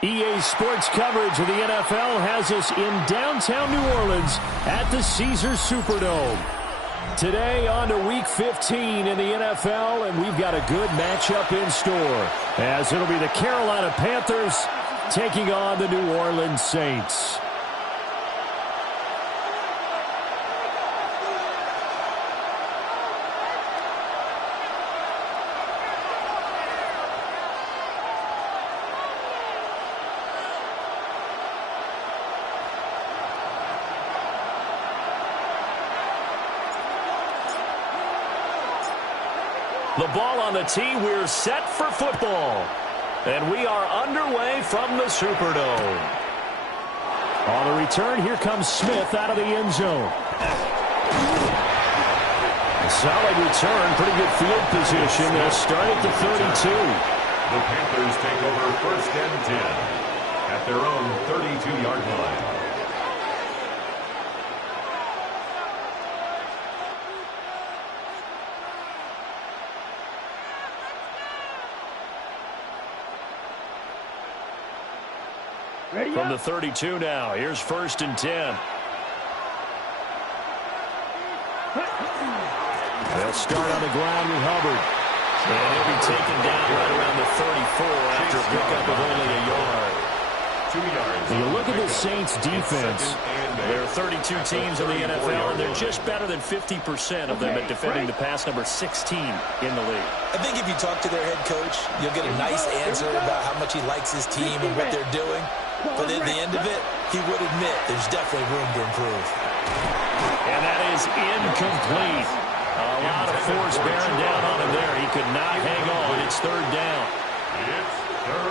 EA Sports coverage of the NFL has us in downtown New Orleans at the Caesars Superdome. Today on to Week 15 in the NFL, and we've got a good matchup in store, as it'll be the Carolina Panthers taking on the New Orleans Saints. The ball on the tee, we're set for football. And we are underway from the Superdome. On the return, here comes Smith out of the end zone. Solid return, pretty good field position. They'll start at the 32. The Panthers take over 1st and 10 at their own 32-yard line. From the 32 now, here's 1st and 10. They'll start on the ground with Hubbard. And he'll be taken down right around the 34 after a pickup of only a yard. 2 yards. When you look at the Saints defense, there are 32 teams in the NFL, and they're just better than 50% of them at defending the pass, number 16 in the league. I think if you talk to their head coach, you'll get a nice answer about how much he likes his team and what they're doing. But at the end of it, he would admit there's definitely room to improve. And that is incomplete. A lot of force bearing down on him there. He could not hang on. It's 3rd down.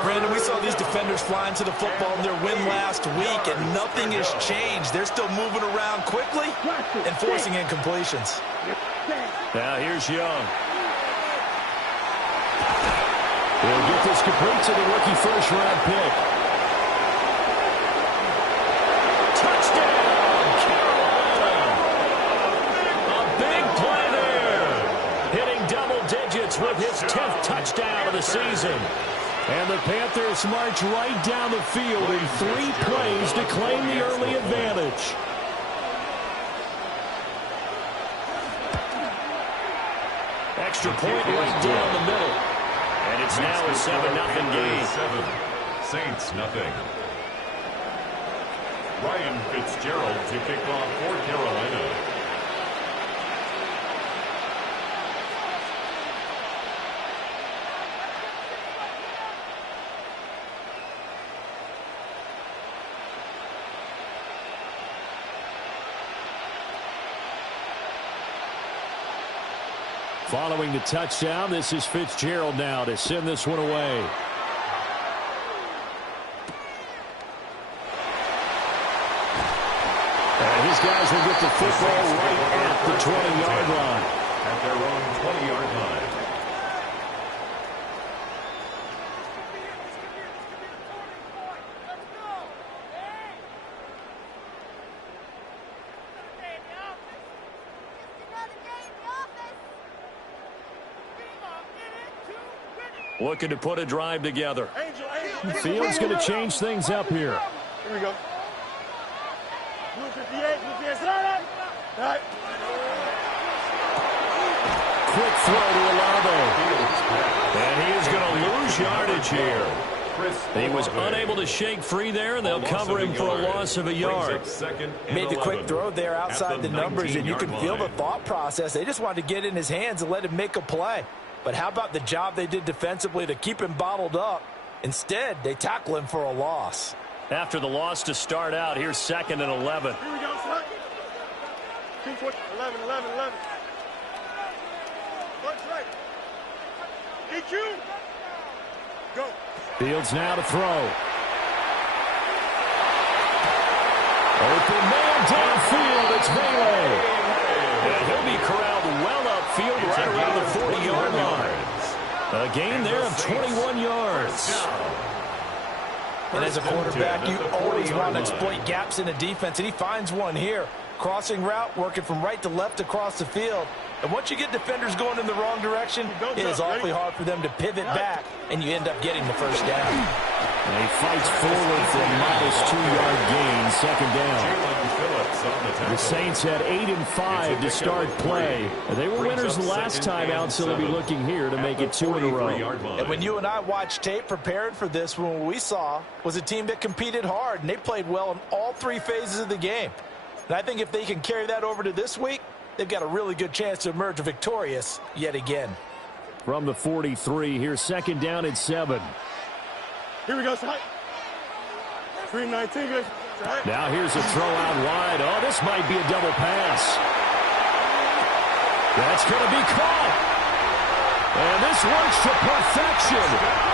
Brandon, we saw these defenders flying to the football in their win last week, and nothing has changed. They're still moving around quickly and forcing incompletions. Now here's Young. He'll get this complete to the rookie first-round pick. Touchdown, Carolina! A big play there. Hitting double digits with his 10th touchdown of the season. And the Panthers march right down the field in 3 plays to claim the early advantage. Extra point right down the middle. And it's now a 7-0 game. Saints nothing. Ryan Fitzgerald to kick off for Carolina. Following the touchdown, this is Fitzgerald now to send this one away. And his guys will get the football right at the 20-yard line. At their own 20-yard line. Looking to put a drive together. Field's going to change things up here. Here we go. Blue 58, blue 58, all right. Quick throw to Olave. And he is going to lose yardage here. He was unable to shake free there, and they'll cover him for a loss of a yard. Made the quick throw there outside the numbers, and you can feel the thought process. They just wanted to get in his hands and let him make a play. But how about the job they did defensively to keep him bottled up? Instead, they tackle him for a loss. After the loss to start out, here's 2nd and 11. Here we go, son. 11, 11, 11. Punch right. EQ. Go. Fields now to throw. Open man downfield. It's Bailey. And he'll be corralled well upfield right around the 40-yard line. A gain there of 21 yards. And as a quarterback, you always want to exploit gaps in the defense, and he finds one here. Crossing route, working from right to left across the field. And once you get defenders going in the wrong direction, it is awfully hard for them to pivot back, and you end up getting the first down. And he fights forward for a modest 2-yard gain, 2nd down. The Saints had 8 and 5 to start play. They were winners the last time out, so they'll be looking here to make it 2 in a row. And when you and I watched tape prepared for this one, what we saw was a team that competed hard, and they played well in all 3 phases of the game. And I think if they can carry that over to this week, they've got a really good chance to emerge victorious yet again. From the 43, here's 2nd down and 7. Here we go, son. 319, guys. Now here's a throw out wide. Oh, this might be a double pass. That's going to be caught. And this works to perfection.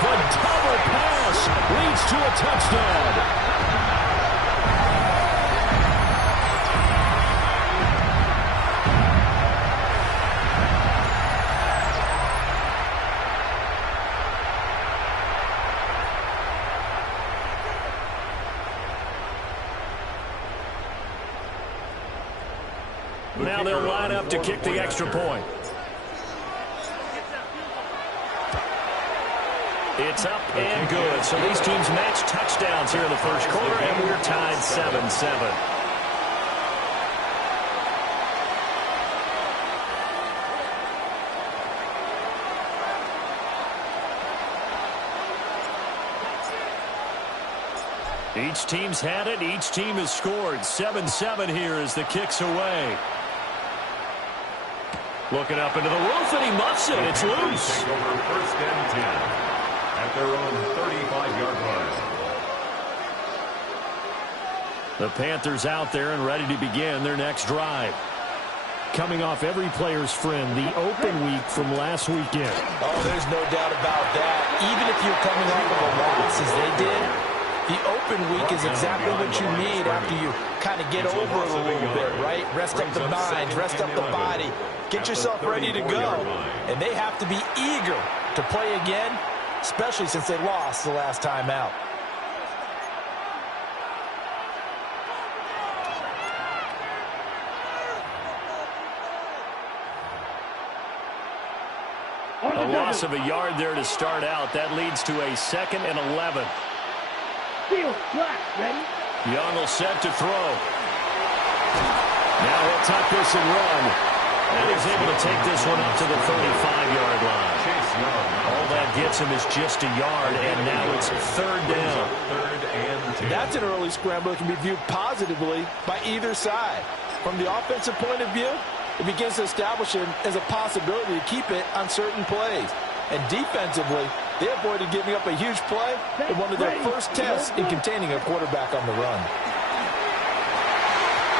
The double pass leads to a touchdown. Now they'll line up to kick the extra point. It's up and good. So these teams match touchdowns here in the first quarter, and we're tied 7-7. Each team's had it. Each team has scored. 7-7 here as the kick's away. Looking up into the roof, and he muffs it. It's loose. Take over 1st and 10 at their own 35-yard line. The Panthers out there and ready to begin their next drive. Coming off every player's friend, the open week from last weekend. Oh, there's no doubt about that. Even if you're coming off of a loss as they did, the open week is exactly what you need after you kind of get over it a little bit, right? Rest up the mind, rest up the body, get yourself ready to go. And they have to be eager to play again, especially since they lost the last time out. A loss of a yard there to start out. That leads to a 2nd and 11. Young will set to throw. Now he'll tuck this and run. And he's able to take this one up to the 35-yard line. All that gets him is just a yard, and now it's 3rd down. That's an early scramble that can be viewed positively by either side. From the offensive point of view, it begins to establish him as a possibility to keep it on certain plays. And defensively, they avoided giving up a huge play in one of their first tests in containing a quarterback on the run.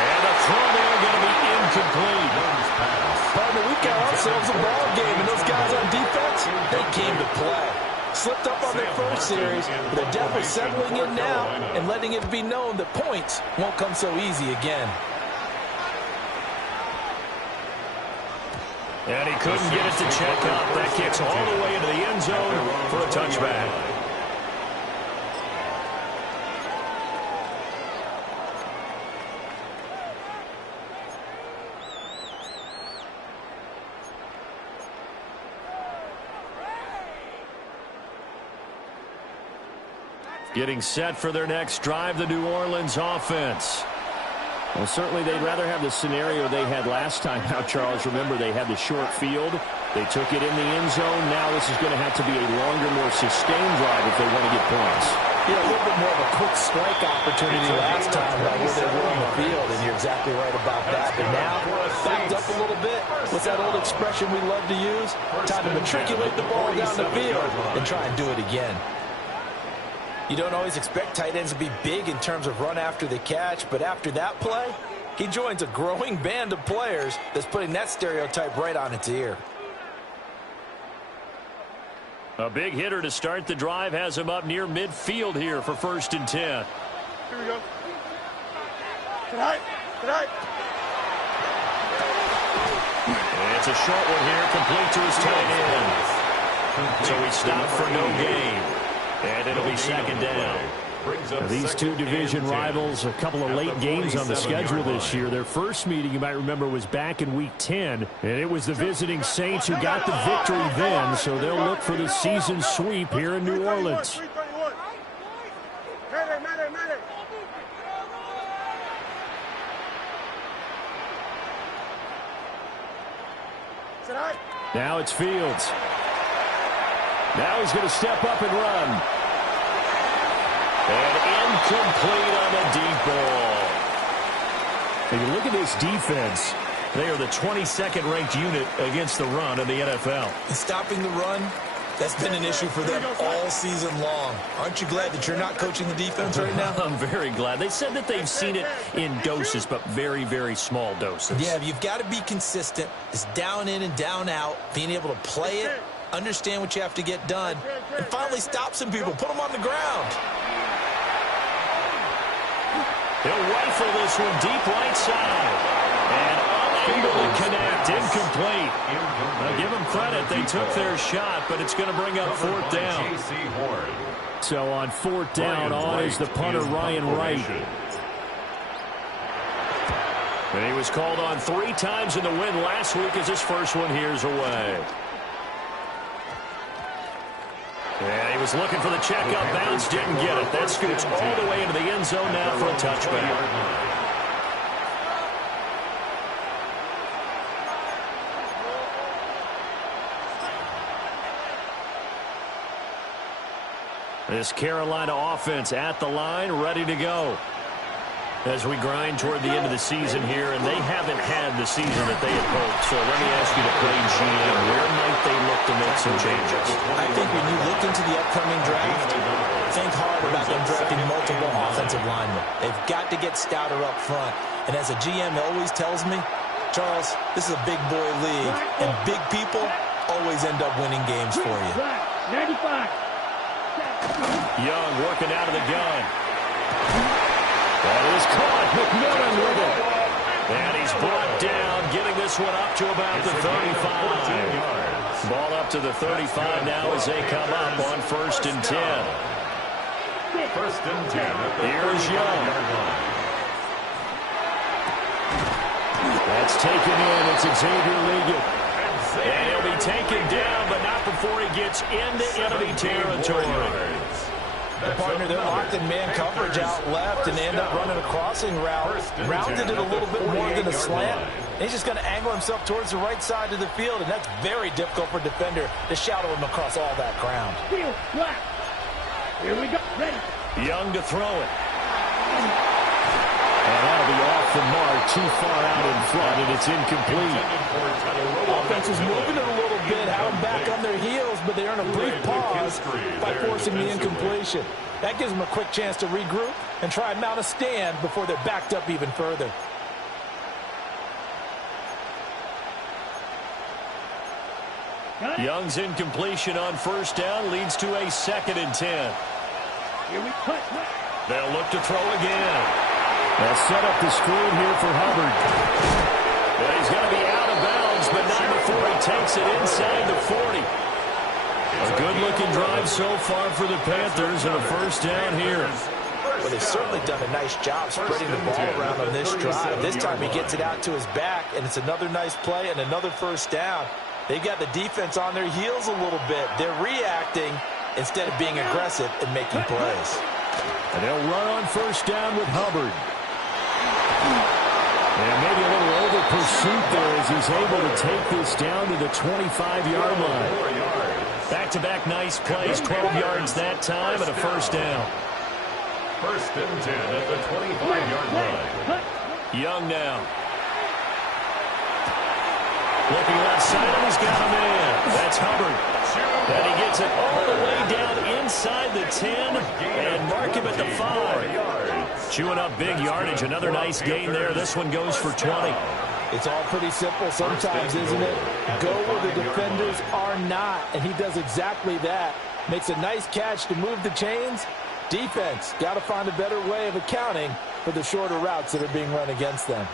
And the throw there going to be incomplete. Partner, we've got ourselves a ball game, and those guys on defense, they came to play. Slipped up on their first series, but they're definitely settling in now and letting it be known that points won't come so easy again. And he couldn't get it to check up. That kicks all the way into the end zone for a touchback. Getting set for their next drive, the New Orleans offense. Well, certainly they'd rather have the scenario they had last time out, Charles. Remember, they had the short field. They took it in the end zone. Now this is going to have to be a longer, more sustained drive if they want to get points. Yeah, a little bit more of a quick strike opportunity last time where they were on the field, and you're exactly right about that. But now, backed up a little bit. What's that old expression we love to use? Time to matriculate the ball down the field and try and do it again. You don't always expect tight ends to be big in terms of run after the catch, but after that play, he joins a growing band of players that's putting that stereotype right on its ear. A big hitter to start the drive has him up near midfield here for 1st and 10. Here we go. Tonight. It's a short one here, complete to his tight end. So he stopped for no gain. And it'll be 2nd down. Now, these two division rivals, a couple of late games on the schedule this year. Their first meeting, you might remember, was back in Week 10. And it was the visiting Saints who got the victory then. So they'll look for the season sweep here in New Orleans. Now it's Fields. Now he's going to step up and run. And incomplete on the deep ball. If you look at this defense, they are the 22nd ranked unit against the run in the NFL. And stopping the run, that's been an issue for them all season long. Aren't you glad that you're not coaching the defense right now? I'm very glad. They said that they've seen it in doses, but very, very small doses. Yeah, you've got to be consistent. It's down in and down out, being able to play it, understand what you have to get done, and finally stop some people, put them on the ground. He'll rifle this one deep right side. And unable to connect. Incomplete. Now give them credit. They took their shot, but it's going to bring up 4th down. So on 4th down, on is the punter, Ryan Wright. And he was called on 3 times in the win last week as his first one here's away. And he was looking for the check up bounce, didn't get it. That scoots all the way into the end zone now for a touchback. This Carolina offense at the line, ready to go. As we grind toward the end of the season here, and they haven't had the season that they had hoped. So let me ask you to play GM, where might they look to make some changes? I think when you look into the upcoming draft, think hard about them drafting multiple offensive linemen. They've got to get stouter up front. And as a GM always tells me, Charles, this is a big boy league, and big people always end up winning games for you. 95. Young working out of the gun. That is caught. McMillan with it. And he's brought down, getting this one up to about the 35. Ball up to the 35 now as they come up on 1st and 10. 1st and 10. Here's Young. That's taken in. It's Xavier Liggett. And he'll be taken down, but not before he gets into enemy territory. The partner, they're locked in man coverage out left, and they end up running a crossing route. Rounded it a little bit more than a slant. And he's just going to angle himself towards the right side of the field, and that's very difficult for a defender to shadow him across all that ground. Here we go. Ready. Young to throw it. And that'll be off the mark, too far out in front, and it's incomplete. Offense is moving it a little bit, have them back on their heels, but they earn a brief pause by forcing the incompletion. That gives them a quick chance to regroup and try and mount a stand before they're backed up even further. Young's incompletion on 1st down leads to a 2nd and 10. Here we put. They'll look to throw again. They'll set up the screen here for Hubbard. Well, he's going to be out of bounds, but not before he takes it inside the 40. A good-looking drive so far for the Panthers, and a 1st down here. Well, they've certainly done a nice job spreading the ball around on this drive. This time he gets it out to his back, and it's another nice play and another 1st down. They've got the defense on their heels a little bit. They're reacting instead of being aggressive and making plays. And they'll run on 1st down with Hubbard. And maybe a little over pursuit there as he's able to take this down to the 25-yard line. Back-to-back nice plays, 12 yards that time, and a first down. First and 10 at the 25-yard line. Young now. Looking left side, and he's got a man. That's Hubbard. And he gets it all the way down inside the 10 and mark him at the 5. Chewing up big yardage. Another nice gain there. This one goes for 20. It's all pretty simple sometimes, isn't it? Go where the defenders are not, and he does exactly that. Makes a nice catch to move the chains. Defense, got to find a better way of accounting for the shorter routes that are being run against them.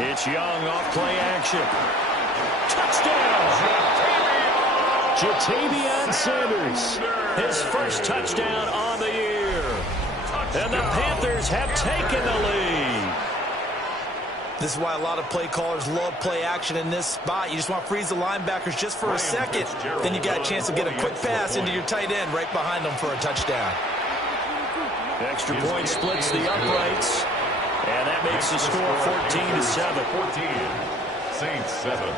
It's Young off play action. Touchdown! Ja'Tavion Sanders, his first touchdown on the year. And the Panthers have taken the lead. This is why a lot of play callers love play action in this spot. You just want to freeze the linebackers just for a second. Then you got a chance to get a quick pass into your tight end right behind them for a touchdown. Extra point splits the uprights. And that makes the score 14-7. 14. Saints 7.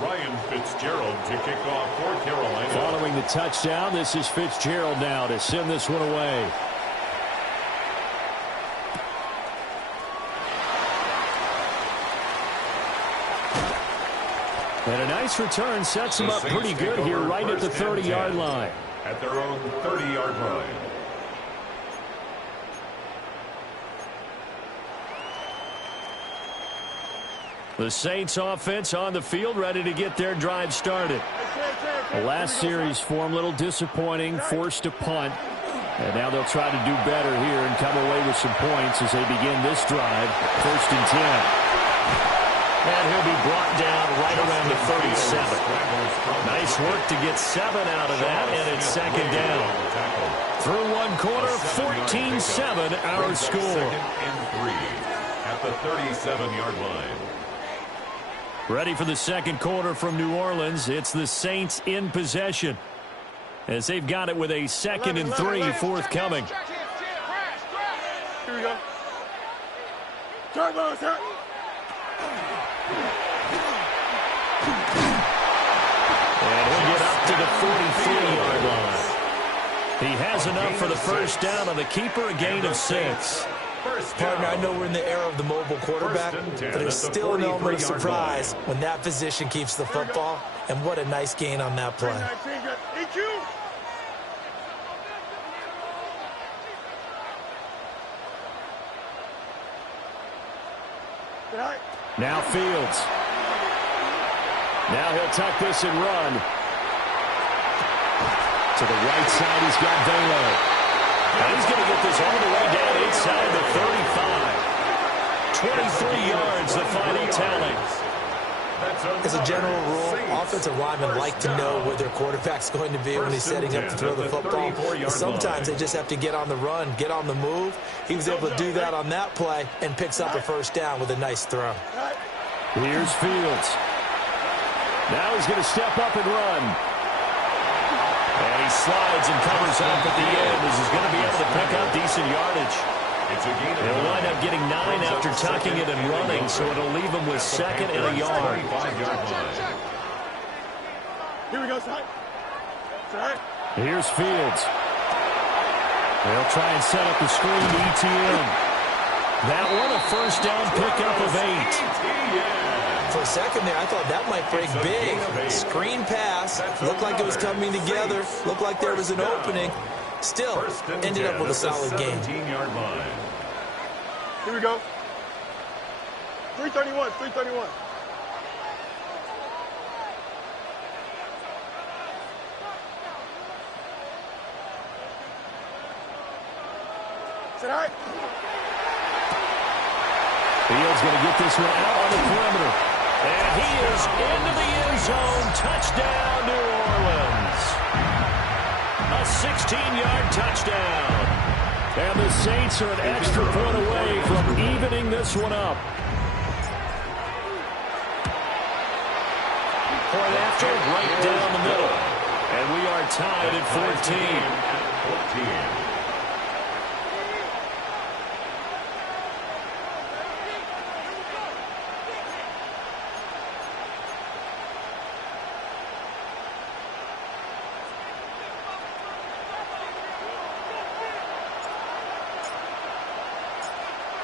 Ryan Fitzgerald to kick off for Carolina. Following the touchdown, this is Fitzgerald now to send this one away. And a nice return sets them up pretty good here right at the 30-yard line. At their own 30-yard line. The Saints offense on the field, ready to get their drive started. The last series for them, a little disappointing, forced to punt. And now they'll try to do better here and come away with some points as they begin this drive. First and 10. And he'll be brought down right around the 37. Nice work to get 7 out of that, and it's second down. Through one quarter, 14-7 our score. Second and 3 at the 37-yard line. Ready for the second quarter from New Orleans. It's the Saints in possession as they've got it with a 2nd and 3 forthcoming. Here we go. Turbo, sir. And he'll get up to the 43-yard line. He has enough for the first down on the keeper, a gain of 6. Partner, I know we're in the era of the mobile quarterback, but there's still an element of surprise when that position keeps the football, and what a nice gain on that play. Now Fields. Now he'll tuck this and run. To the right side, he's got Velo. And he's going to get this all the way down inside the 35. 23 yards, the final tally. As a general rule, offensive linemen like to know where their quarterback's going to be when he's setting up to throw the football. Sometimes they just have to get on the run, get on the move. He was able to do that on that play and picks up a first down with a nice throw. Here's Fields. Now he's going to step up and run. And he slides and covers up at the end as he's going to be able to pick up decent yardage. He'll wind up getting 9 after tucking it and running, so it'll leave him with 2nd and a yard. Here we go, side. Side. Here's Fields. They'll try and set up the screen to ETN. That one, a first down pickup of 8. For a second there, I thought that might break big. Screen pass. Looked like it was coming together. Looked like there was an opening. Still, ended up with a solid game. Here we go. 331, 331. Sit high. Fields going to get this one out on the perimeter. And he is into the end zone. Touchdown, New Orleans. 16-yard touchdown. And the Saints are an extra point away from evening this one up. Point after, right down the middle. And we are tied at 14.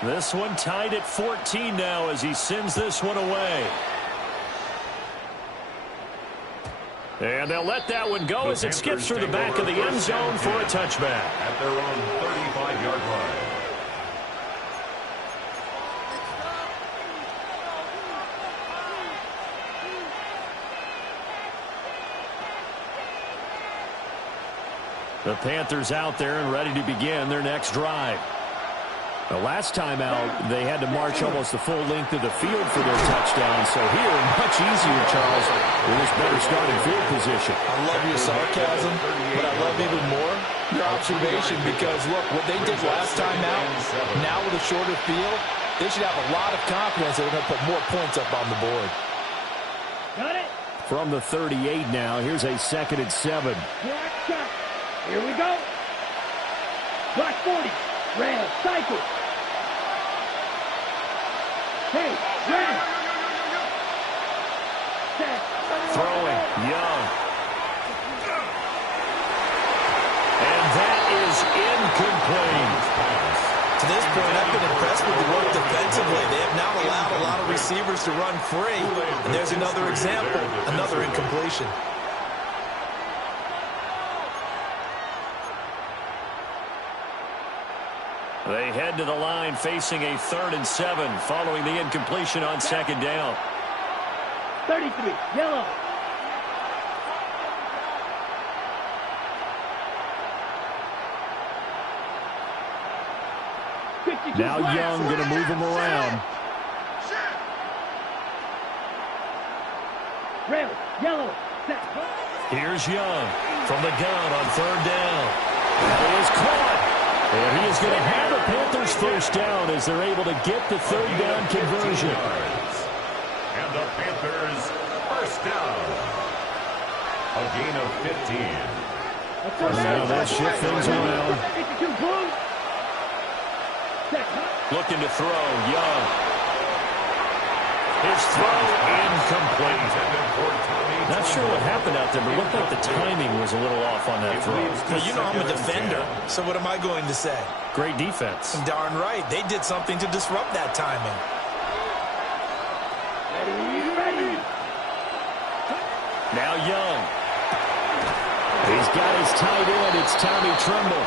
This one tied at 14 now as he sends this one away. And they'll let that one go as it skips through the back of the end zone for a touchback. At their own 35-yard line. The Panthers out there and ready to begin their next drive. The last time out, they had to march almost the full length of the field for their touchdown. So here, much easier, Charles, with this better starting field position. I love your sarcasm, but I love even more your observation because, look, what they did last time out, now with a shorter field, they should have a lot of confidence that they're going to put more points up on the board. Got it. From the 38 now, here's a 2nd and 7. Here we go. Black 40. Red, cycle. Hey, red. Set. Throwing, Young. And that is incomplete. To this point, I've been impressed with the work defensively. They have now allowed a lot of receivers to run free. And there's another example, another incompletion. They head to the line facing a 3rd and 7 following the incompletion on 2nd down. 33, yellow. Now Young going to move him around. Red, yellow, set. Here's Young from the gun on 3rd down. That is caught. And he is going to have the Panthers first down as they're able to get the 3rd down conversion. And the Panthers first down. A gain of 15. Now they'll shift things around. Looking to throw, Young. His throw incomplete. Not sure what happened out there, but it looked like the timing was a little off on that throw. Well, you know I'm a defender, so what am I going to say? Great defense. Darn right. They did something to disrupt that timing. Ready. Now Young. He's got his tight end. It's Tommy Tremble.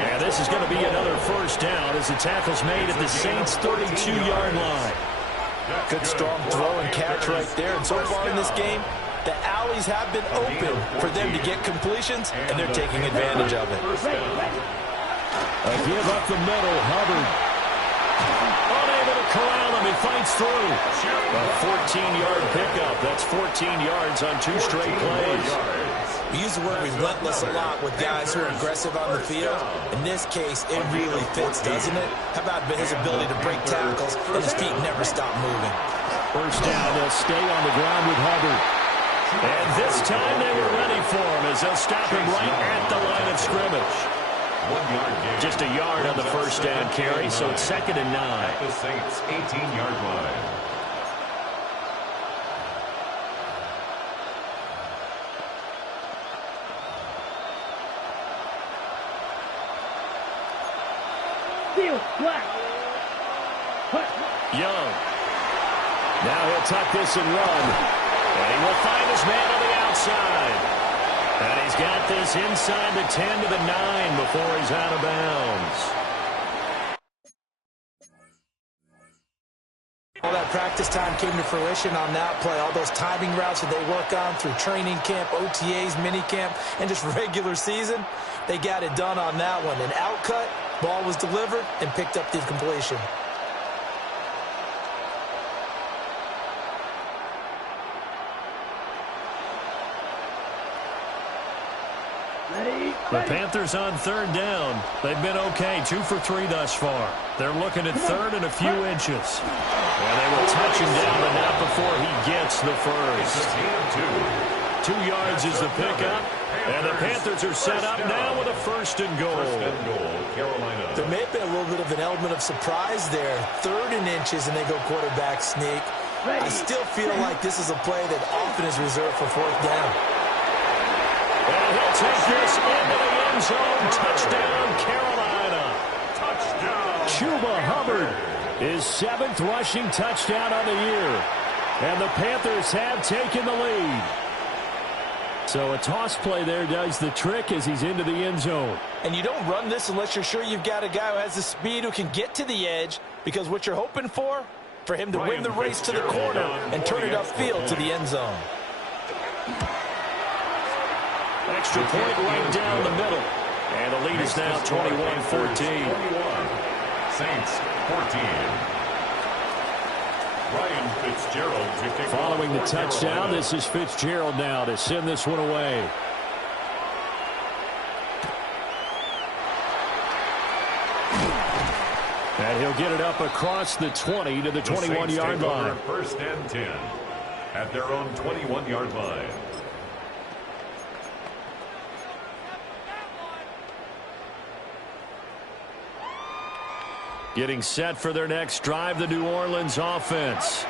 And this is going to be another first down as the tackle's made at the Saints' 32-yard line. Good strong throw and catch right there. And so far in this game, the alleys have been open for them to get completions, and they're taking advantage of it. A give up the middle, Hubbard. Unable to corral him, he fights through. A 14-yard pickup. That's 14 yards on 2 straight plays. We use the word relentless a lot with guys who are aggressive on the field. In this case, it really fits, doesn't it? How about his ability to break tackles and his feet never stop moving? First down, they'll stay on the ground with Hubbard. And this time they were ready for him as they'll stop him right at the line of scrimmage. 1 yard gain. Just a yard on the first down carry, so it's 2nd and 9. At the Saints' 18-yard line. Black. Young. Now he'll tuck this and run. And he will find his man on the outside. And he's got this inside the 10 to the 9 before he's out of bounds. All that practice time came to fruition on that play. All those timing routes that they work on through training camp, OTAs, minicamp, and just regular season, they got it done on that one. An outcut, ball was delivered, and picked up the completion. The Panthers on third down. They've been okay, 2 for 3 thus far. They're looking at third and a few inches. And they will touch him down, but not before he gets the first. 2 yards is the pickup. And the Panthers are set up now with a first and goal. Carolina. There may have been a little bit of an element of surprise there. Third and inches, and they go quarterback sneak. I still feel like this is a play that often is reserved for fourth down. And he'll take this into the end zone. Touchdown, Carolina. Touchdown. Chuba Hubbard, his 7th rushing touchdown on the year. And the Panthers have taken the lead. So a toss play there does the trick as he's into the end zone. And you don't run this unless you're sure you've got a guy who has the speed who can get to the edge, because what you're hoping for him to win the race to the corner and turn it upfield to the end zone. Extra point right down the middle. And the lead is now 21-14. Saints 14. Ryan Fitzgerald to kick Following the off for touchdown, Carolina. this is Fitzgerald now to send this one away. And he'll get it up across the 20 to the 21-yard line. First and 10 at their own 21-yard line. Getting set for their next drive, the New Orleans offense.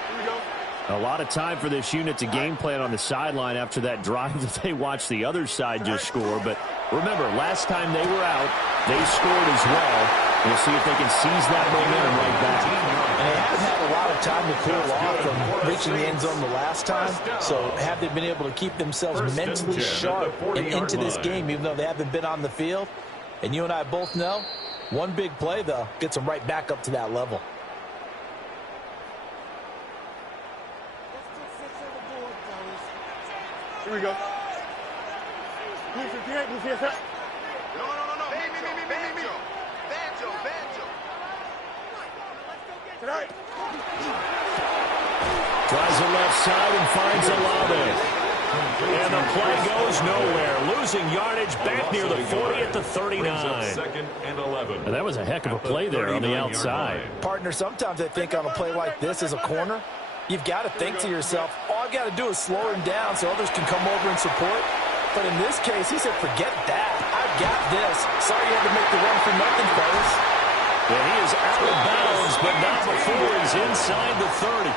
A lot of time for this unit to game plan on the sideline after that drive that they watched the other side just score. But remember, last time they were out, they scored as well. We'll see if they can seize that momentum right back. And they haven't had a lot of time to cool off from reaching the end zone the last time. So have they been able to keep themselves mentally sharp and into this game, even though they haven't been on the field? And you and I both know, one big play, though, gets them right back up to that level. Here we go. Blue 58, blue 58. No. Banjo. Tonight. Tries the left side and finds Olave. And the play goes nowhere. Losing yardage back near the 40 at the 39. Second and 11. And that was a heck of a play there on the outside. Partner, sometimes I think on a play like this as a corner, you've got to think to yourself, all I've got to do is slow him down so others can come over and support. But in this case, he said, forget that. I've got this. Sorry you had to make the run for nothing, fellas. And he is out of bounds, but not before he's inside the 30.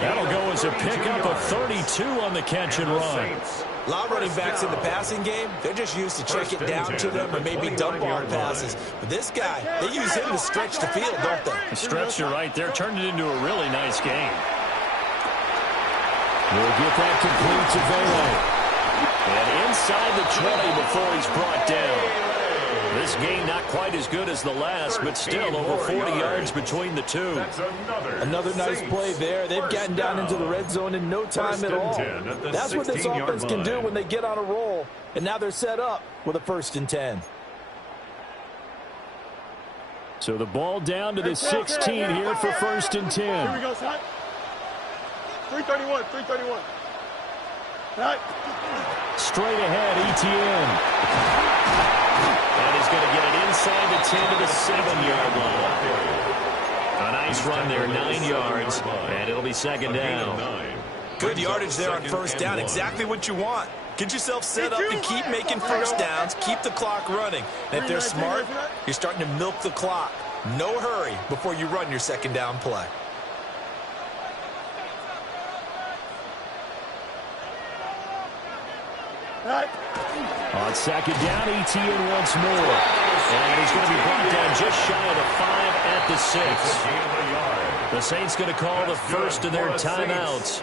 That'll go as a pickup of 32 on the catch and run. A lot of running backs in the passing game, they're just used to check it down to them or maybe dump off passes. But this guy, they use him to stretch the field, don't they? Stretched it right there, turned it into a really nice game. We'll get that complete to Vele. And inside the 20 before he's brought down. This game not quite as good as the last, but still over 40 yards between the two. Another nice play there. They've gotten down into the red zone in no time at all. That's what this offense can do when they get on a roll. And now they're set up with a 1st and 10. So the ball down to the 16 here for 1st and 10. Here we go, son. 331. Right. Straight ahead, ETN. And he's going to get it inside the 10 to the 7-yard line. A nice run there, 9 yards, and it'll be 2nd down. Good yardage there on 1st down, exactly what you want. Get yourself set up to keep making 1st downs, keep the clock running. And if they're smart, you're starting to milk the clock. No hurry before you run your 2nd down play. Right. On 2nd down, ETN once more. And he's going to be brought down just shy of the 5 at the 6. The Saints going to call the first of their timeouts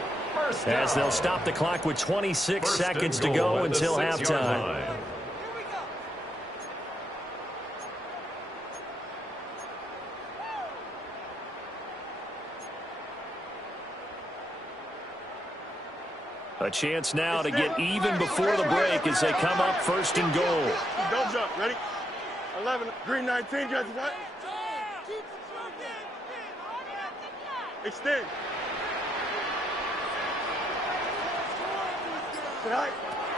as they'll stop the clock with 26 seconds to go until halftime. A chance now to get even before the break as they come up 1st and goal. Don't jump. Ready? 11. Green 19. Judge that. Extend.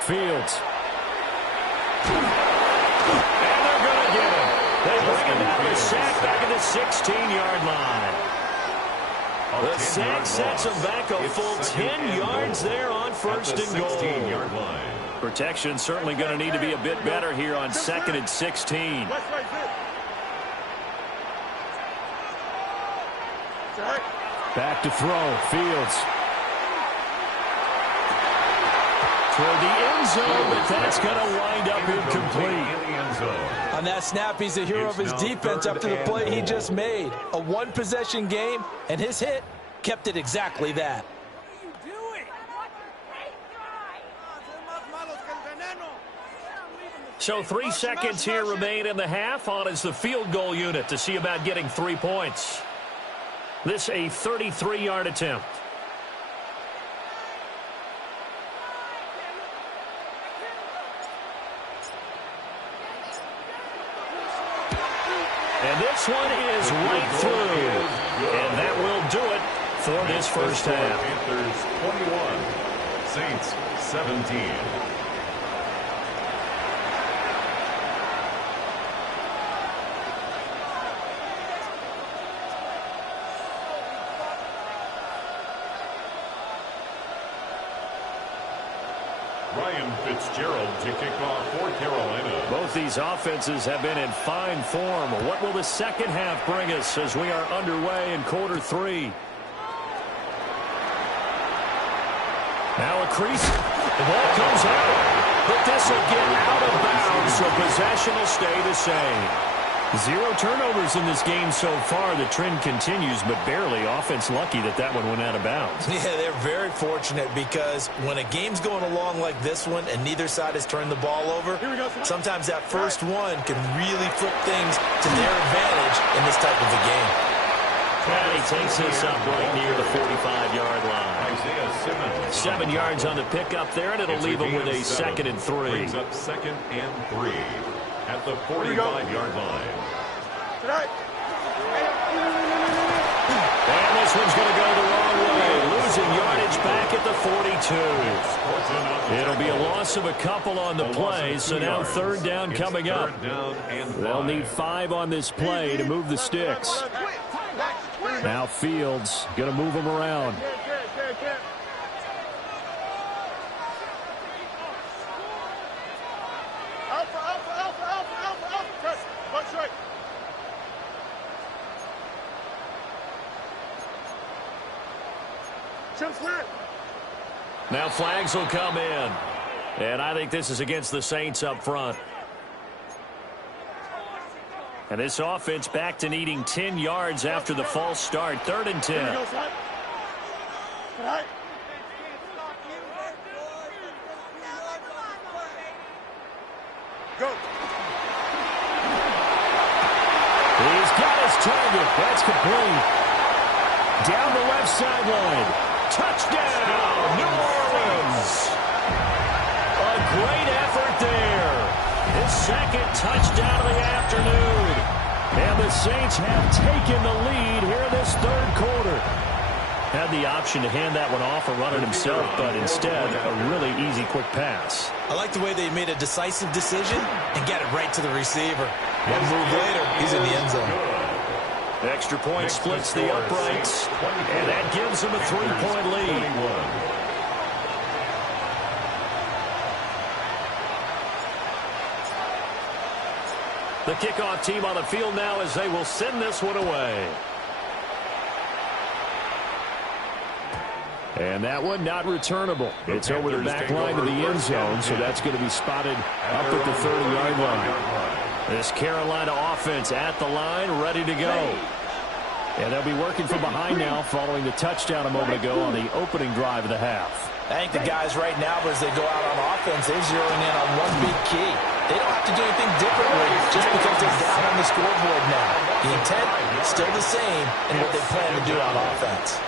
Fields And they're going to get him. They bring him down the sack back at the 16-yard line. The sack sets him back a full 10 yards there on first and goal. 16-yard line. Protection certainly going to need to be a bit better here on 2nd and 16. Back to throw. Fields. Toward the end zone, but that's going to wind up incomplete. On that snap, he's a hero of his defense after the play he just made. A one-possession game, and his hit kept it exactly that. So 3 seconds here remain in the half. On is the field goal unit to see about getting 3 points. This a 33-yard attempt. And this one is right through. And that will do it for this first half. Panthers 21, Saints 17. Ryan Fitzgerald to kick off for Carolina. Both these offenses have been in fine form. What will the second half bring us as we are underway in quarter 3? Now a crease. The ball comes out. But this will get out of bounds, so possession will stay the same. 0 turnovers in this game so far. The trend continues, but barely. Offense lucky that that one went out of bounds. Yeah, they're very fortunate because when a game's going along like this one and neither side has turned the ball over, sometimes that first one can really flip things to their advantage in this type of a game. And he takes this up right near the 45-yard line. 7 yards on the pickup there, and it'll leave him with a 2nd and 3. Brings up 2nd and 3 at the 45-yard line. And this one's going to go the wrong way. Losing yardage back at the 42. It'll be a loss of a couple on the play, so now 3rd down coming up. They'll need 5 on this play to move the sticks. Now Fields going to move them around. Now flags will come in. And I think this is against the Saints up front. And this offense back to needing 10 yards after the false start. 3rd and 10. Go. He's got his target. That's complete. Down the left sideline. Touchdown, New Orleans. A great effort there. His 2nd touchdown of the afternoon. And the Saints have taken the lead here in this 3rd quarter. Had the option to hand that one off or run it himself, but instead, a really easy quick pass. I like the way they made a decisive decision and got it right to the receiver. One move later, he's in the end zone. Extra point splits the uprights, and that gives him a 3-point lead. The kickoff team on the field now as they will send this one away. And that one not returnable. It's over the back line of the end zone, so that's going to be spotted up at the 30-yard line. This Carolina offense at the line, ready to go. And they'll be working from behind now following the touchdown a moment ago on the opening drive of the half. I think the guys right now, as they go out on offense, they're zeroing in on one big key. They don't have to do anything differently just because they're down on the scoreboard now. The intent still the same in what they plan to do on offense.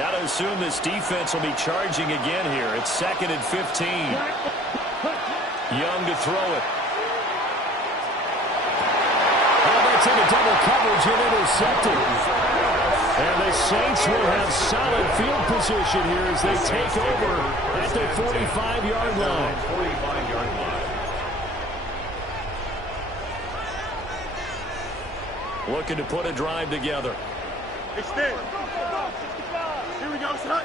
Got to assume this defense will be charging again here. It's 2nd and 15. Young to throw it. Oh, that's into double coverage and intercepted. And the Saints will have solid field position here as they take over at the 45-yard line. 45-yard line. looking to put a drive together. Extend. Here we go, son.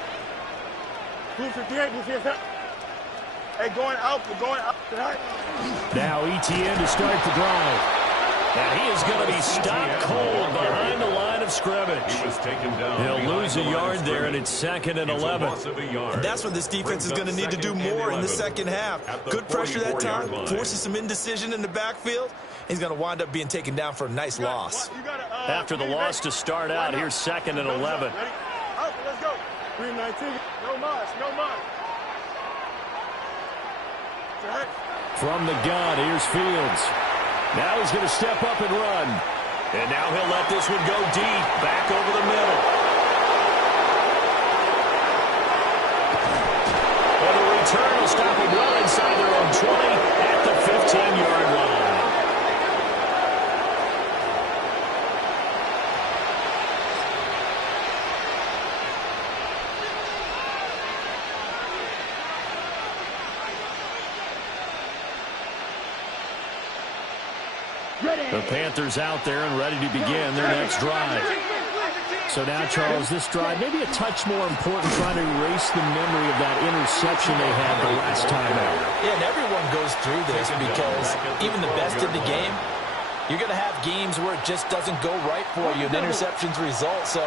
Blue 58, blue 58. Hey, going out, we're going out. Now ETN to start the drive. And he is going to be stopped cold behind the line of scrimmage. He was taken down. He'll lose a yard there, and it's 2nd and 11. And that's what this defense is going to need to do more in the second half. Good pressure that time, forces some indecision in the backfield. He's going to wind up being taken down for a nice loss. After the loss to start out, here's 2nd and 11. Let's go. 319. No march, no march. From the gun, here's Fields. Now he's going to step up and run. And now he'll let this one go deep, back over the middle. And the return will stop him well inside their own 20 at the 15-yard line. The Panthers out there and ready to begin their next drive. So now, Charles, this drive maybe a touch more important, trying to erase the memory of that interception they had the last time out. Yeah, and everyone goes through this because even the best in the game, you're going to have games where it just doesn't go right for you, and interceptions result. So,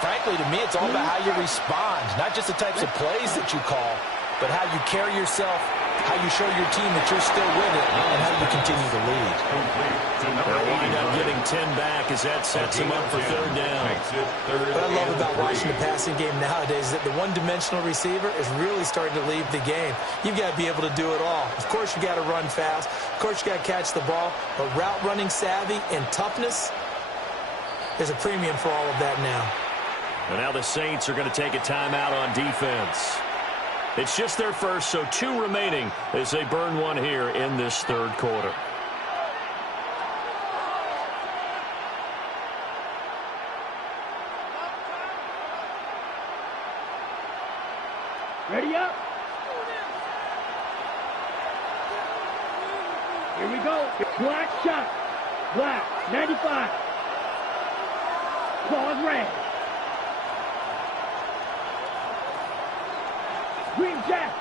frankly, to me, it's all about how you respond, not just the types of plays that you call, but how you carry yourself, how you show your team that you're still with it, and how you continue to lead. They'll wind up getting 10 back as that sets him up for 3rd down. What I love about watching the passing game nowadays is that the one-dimensional receiver is really starting to lead the game. You've got to be able to do it all. Of course, you got to run fast. Of course, you got to catch the ball. But route running savvy and toughness, there's a premium for all of that now. And now the Saints are going to take a timeout on defense. It's just their first, so 2 remaining as they burn one here in this 3rd quarter. Ready up. Here we go. Black shot. Black. 95. Claws red. Green jack.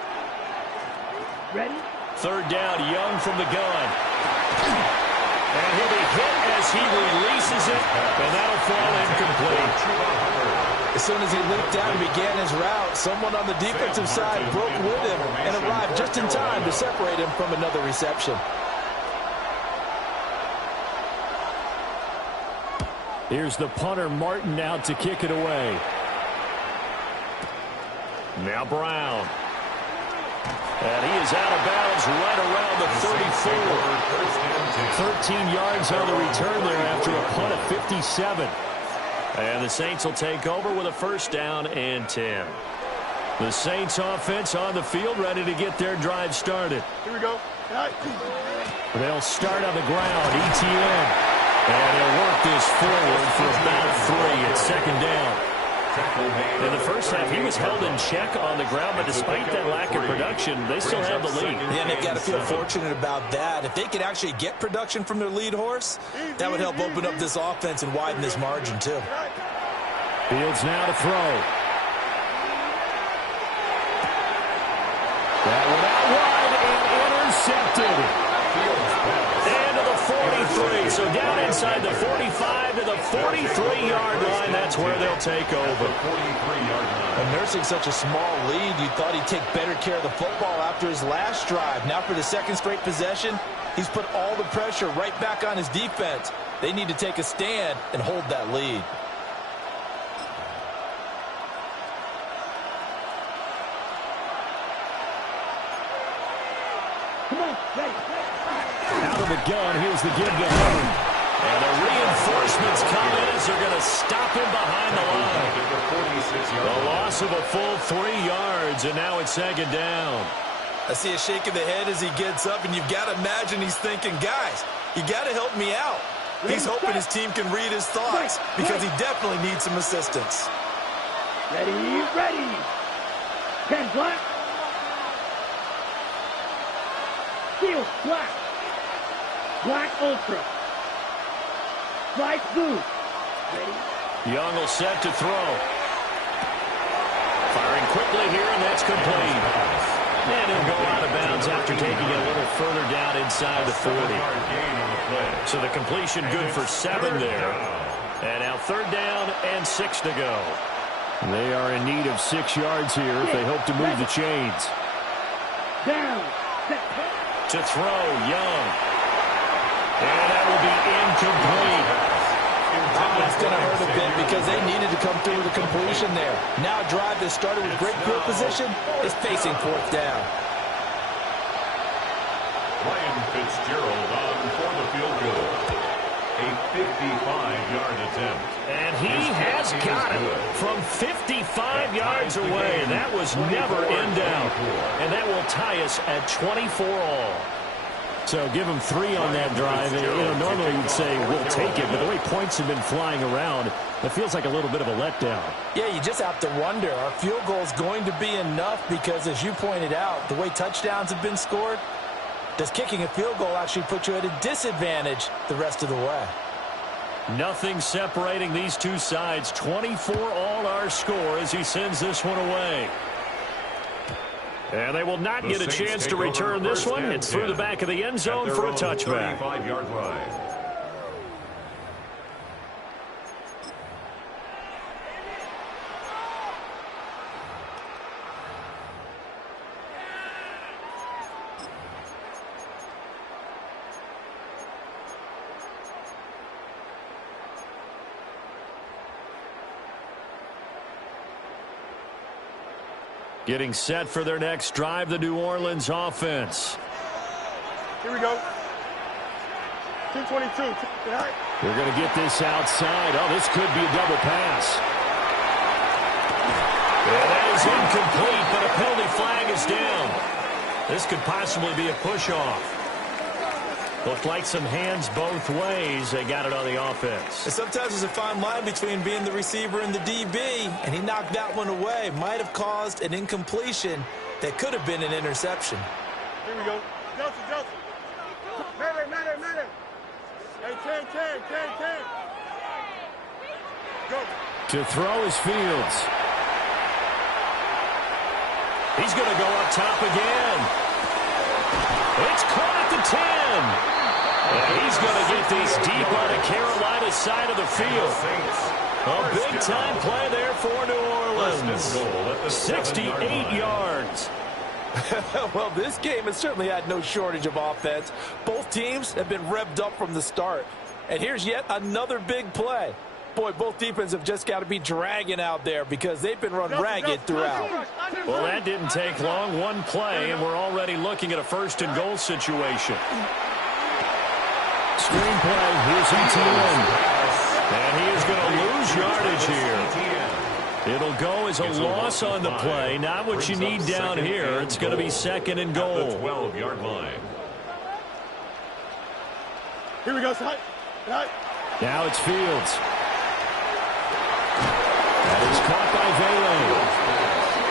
Ready? 3rd down, Young from the gun. And he'll be hit as he releases it, and that'll fall incomplete. As soon as he leaped out and began his route, someone on the defensive side broke with him and arrived just in time to separate him from another reception. Here's the punter, Martin, out to kick it away. Now Brown. And he is out of bounds right around the 34. 13 yards on the return there after a punt of 57. And the Saints will take over with a 1st down and 10. The Saints offense on the field, ready to get their drive started. Here we go. They'll start on the ground, ETN. And he'll work this forward for about 3 at 2nd down. In the first half, he was held in check on the ground, but despite that lack of production, they still have the lead. Yeah, and they've got to feel fortunate about that. If they could actually get production from their lead horse, that would help open up this offense and widen this margin, too. Fields now to throw. That one out wide and intercepted. And to the 43, so down inside the 45 to the 43-yard line. That's where they'll take over. And nursing such a small lead, you thought he'd take better care of the football after his last drive. Now for the 2nd straight possession, he's put all the pressure right back on his defense. They need to take a stand and hold that lead. Come on, ready. Out of the gun, here's the give to Hubbard. And the reinforcements come in as they're going to stop him behind the line. The loss of a full 3 yards, and now it's 2nd down. I see a shake of the head as he gets up, and you've got to imagine he's thinking, guys, you got to help me out. He's hoping his team can read his thoughts because he definitely needs some assistance. Ready, ready. 10 black. Steel black. Black ultra. Young will set to throw. Firing quickly here, and that's complete. And he'll go out of bounds after taking it a little further down inside the 40. So the completion good for 7 there. And now 3rd down and 6 to go. They are in need of 6 yards here if they hope to move the chains. To throw, Young. And that will be incomplete. That's going to hurt a bit because they needed to come through the completion there. Now a drive that started with great field position is facing 4th down. Ryan Fitzgerald on for the field goal. A 55-yard attempt. And he has got it from 55 yards away. That was never in doubt. And that will tie us at 24 all. So give them 3 on that drive. Normally you'd say we'll take it, but the way points have been flying around, it feels like a little bit of a letdown. Yeah, you just have to wonder, are field goals going to be enough? Because as you pointed out, the way touchdowns have been scored, does kicking a field goal actually put you at a disadvantage the rest of the way? Nothing separating these two sides. 24 all our score as he sends this one away. And they will not get a chance to return this one. It's through the back of the end zone for a touchback. 35-yard line. Getting set for their next drive, the New Orleans offense. Here we go. 222. They're going to get this outside. Oh, this could be a double pass. And that is incomplete, but a penalty flag is down. This could possibly be a push-off. Looked like some hands both ways. They got it on the offense. And sometimes there's a fine line between being the receiver and the DB, and he knocked that one away. Might have caused an incompletion that could have been an interception. Here we go. Joseph. Matter. Hey, 10. Go. To throw is Fields. He's going to go up top again. It's caught at the 10. And he's going to get this deep on the Carolina side of the field. A big-time play there for New Orleans. 68 yards. Well, this game has certainly had no shortage of offense. Both teams have been revved up from the start. And here's yet another big play. Boy, both defenses have just got to be dragging out there because they've been run ragged throughout. Well, that didn't take long. One play, and we're already looking at a 1st and goal situation. Screenplay, here's ETN. And he is going to lose yardage here. It'll go as a loss on the play. Not what you need down here. It's going to be 2nd and goal. At the 12-yard line. Here we go, son. Now it's Fields. That is caught by Vele.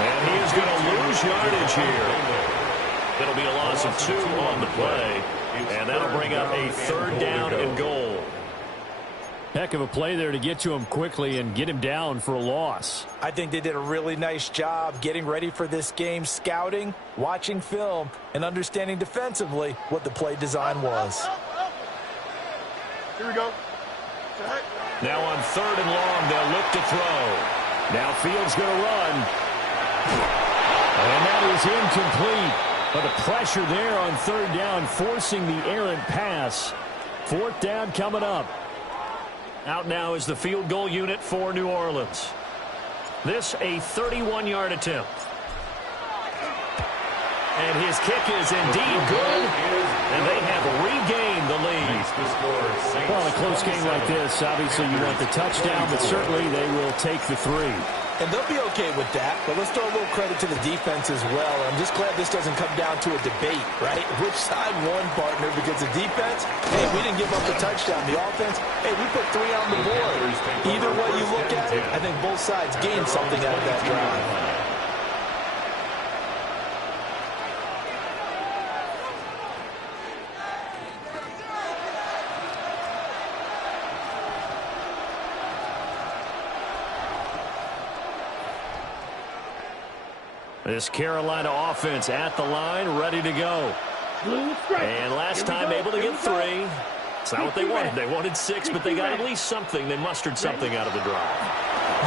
And he is going to lose yardage here. It'll be a loss of 2 on the play. And that'll bring up a 3rd down and goal. Heck of a play there to get to him quickly and get him down for a loss. I think they did a really nice job getting ready for this game, scouting, watching film, and understanding defensively what the play design was. Here we go. Now on 3rd and long, they'll look to throw. Now Fields going to run. And that is incomplete. But the pressure there on 3rd down, forcing the errant pass. 4th down coming up. Out now is the field goal unit for New Orleans. This a 31-yard attempt. And his kick is indeed good. And they have regained the lead. Well, in a close game like this, obviously you want the touchdown, but certainly they will take the 3. And they'll be okay with that, but let's throw a little credit to the defense as well. I'm just glad this doesn't come down to a debate, right? Which side won, partner? Because the defense, hey, we didn't give up the touchdown. The offense, hey, we put 3 on the board. Either way you look at it, I think both sides gained something out of that drive. This Carolina offense at the line, ready to go. And last time able to get 3. It's not what they wanted. They wanted 6, but they got at least something. They mustered something out of the drive.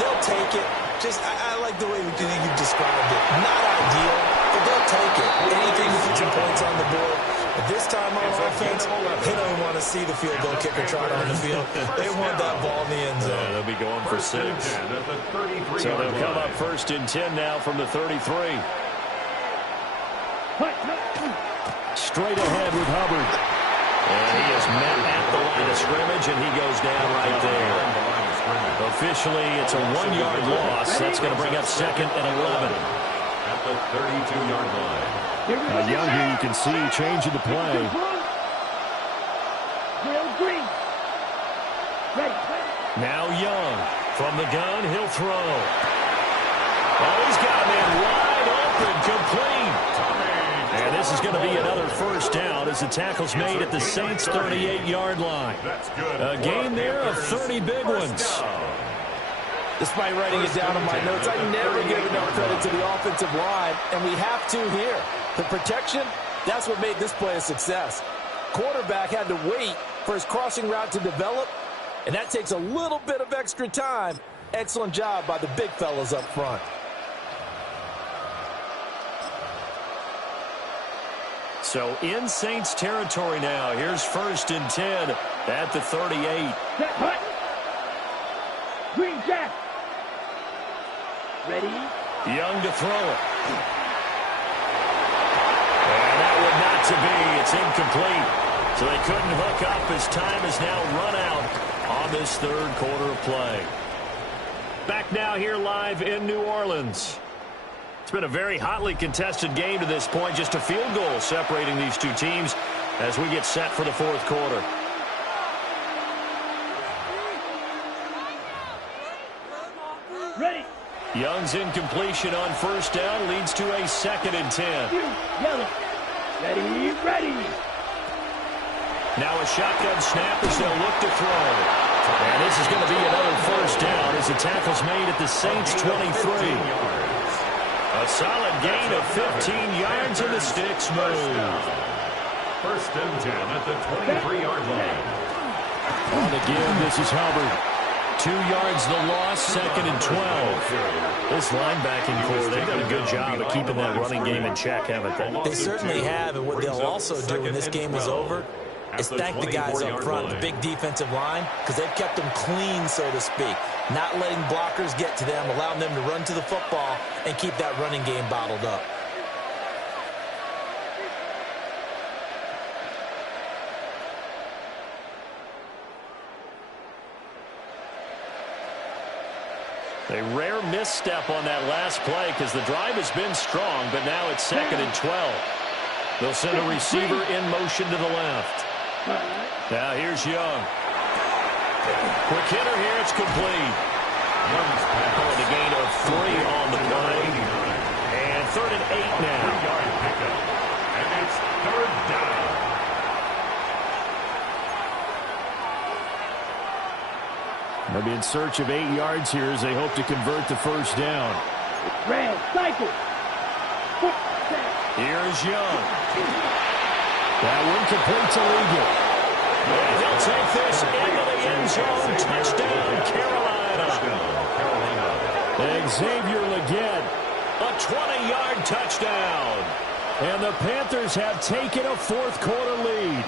They'll take it. I like the way you described it. Not ideal, but they'll take it. Anything to put some points on the board. But this time on offense, they don't want to see the field goal kicker trot on the field. They want that ball in the end zone. Yeah, they'll be going for 6. So they'll come up 1st and 10 now from the 33. Straight ahead with Hubbard. And he is met at the line of scrimmage, and he goes down right there. Officially, it's a 1-yard loss. That's going to bring up 2nd and 11. At the 32-yard line. Young here, you can see changing the play. Now Young from the gun, he'll throw. Oh, he's got a man wide open, complete. And this is going to be another 1st down as the tackle's made at the Saints' 38-yard line. A game there of 30 big ones. Despite writing it down in my notes, I never give enough credit to the offensive line, and we have to here. The protection, that's what made this play a success. Quarterback had to wait for his crossing route to develop, and that takes a little bit of extra time. Excellent job by the big fellas up front. So in Saints territory now. Here's 1st and 10 at the 38. Green Jack. Ready? Young to throw it. And that would not to be. It's incomplete. So they couldn't hook up as time is now run out on this 3rd quarter of play. Back now here live in New Orleans. It's been a very hotly contested game to this point. Just a field goal separating these two teams as we get set for the 4th quarter. Ready. Young's incompletion on 1st down leads to a 2nd and 10. Yellow. Ready, ready. Now a shotgun snap as they'll look to throw. And this is going to be another 1st down as the tackle's made at the Saints' 23. A solid gain of 15 yards and the sticks move. 1st and 10 at the 23-yard line. On the give, this is Hubbard. 2 yards the loss, 2nd and 12. This linebacking core, they've done a good job of keeping that running game in check, haven't they? They certainly have, and what they'll also do when this game is over is thank the guys up front, the big defensive line, because they've kept them clean, so to speak. Not letting blockers get to them, allowing them to run to the football and keep that running game bottled up. A rare misstep on that last play because the drive has been strong, but now it's 2nd and 12. They'll send a receiver in motion to the left. Now here's Young. Quick hitter here, it's complete. Young's tackle and a gain of 3 on the play. And 3rd and 8 now. And it's 3rd down. They'll be in search of 8 yards here as they hope to convert the 1st down. Red cycle. Here's Young. That one complete to Legal. And he'll take this into the end zone. Touchdown, Carolina. Xavier Legette, a 20-yard touchdown. And the Panthers have taken a 4th quarter lead.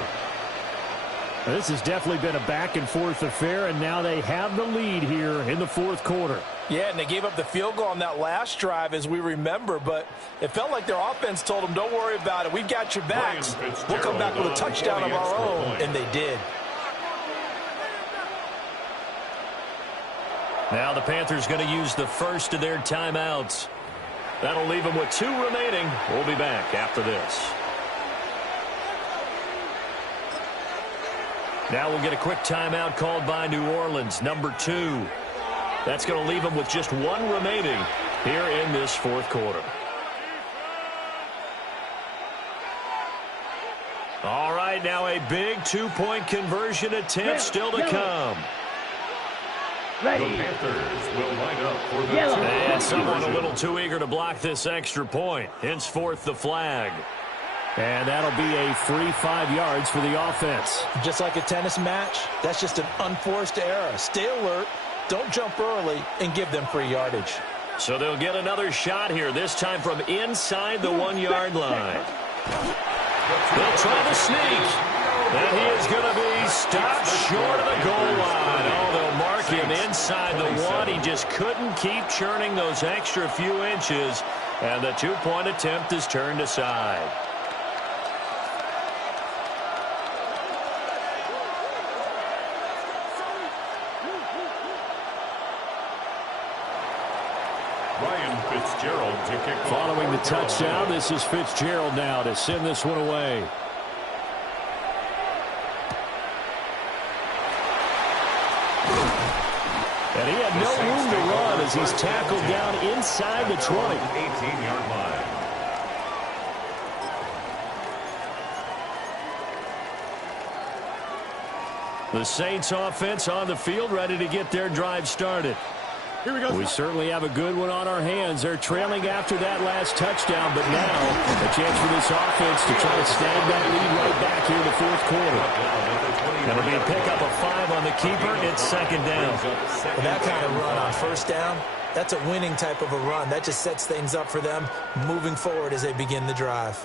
This has definitely been a back-and-forth affair, and now they have the lead here in the 4th quarter. Yeah, and they gave up the field goal on that last drive, as we remember, but it felt like their offense told them, don't worry about it. We've got your backs. We'll come back with a touchdown of our own, and they did. Now the Panthers going to use the first of their timeouts. That'll leave them with 2 remaining. We'll be back after this. Now we'll get a quick timeout called by New Orleans, number 2. That's going to leave them with just 1 remaining here in this 4th quarter. All right, now a big 2-point conversion attempt still to come. Ready. The Panthers will line up for the Yellow. And someone a little too eager to block this extra point. Henceforth the flag. And that'll be a free 5 yards for the offense. Just like a tennis match, that's just an unforced error. Stay alert, don't jump early, and give them free yardage. So they'll get another shot here, this time from inside the 1 yard line. They'll try to sneak. And he is going to be stopped short of the goal line. Oh, they'll mark him inside the 1. He just couldn't keep churning those extra few inches. And the 2-point attempt is turned aside. Fitzgerald to kick off. Following the touchdown, this is Fitzgerald now to send this one away. And he had no room to run as he's tackled down inside the 20. 18-yard line. The Saints offense on the field, ready to get their drive started. Here we go. We certainly have a good one on our hands. They're trailing after that last touchdown, but now a chance for this offense to try to snag that lead right back here in the fourth quarter. That'll be a pickup of 5 on the keeper. It's second down. Well, that kind of run on first down, that's a winning type of a run. That just sets things up for them moving forward as they begin the drive.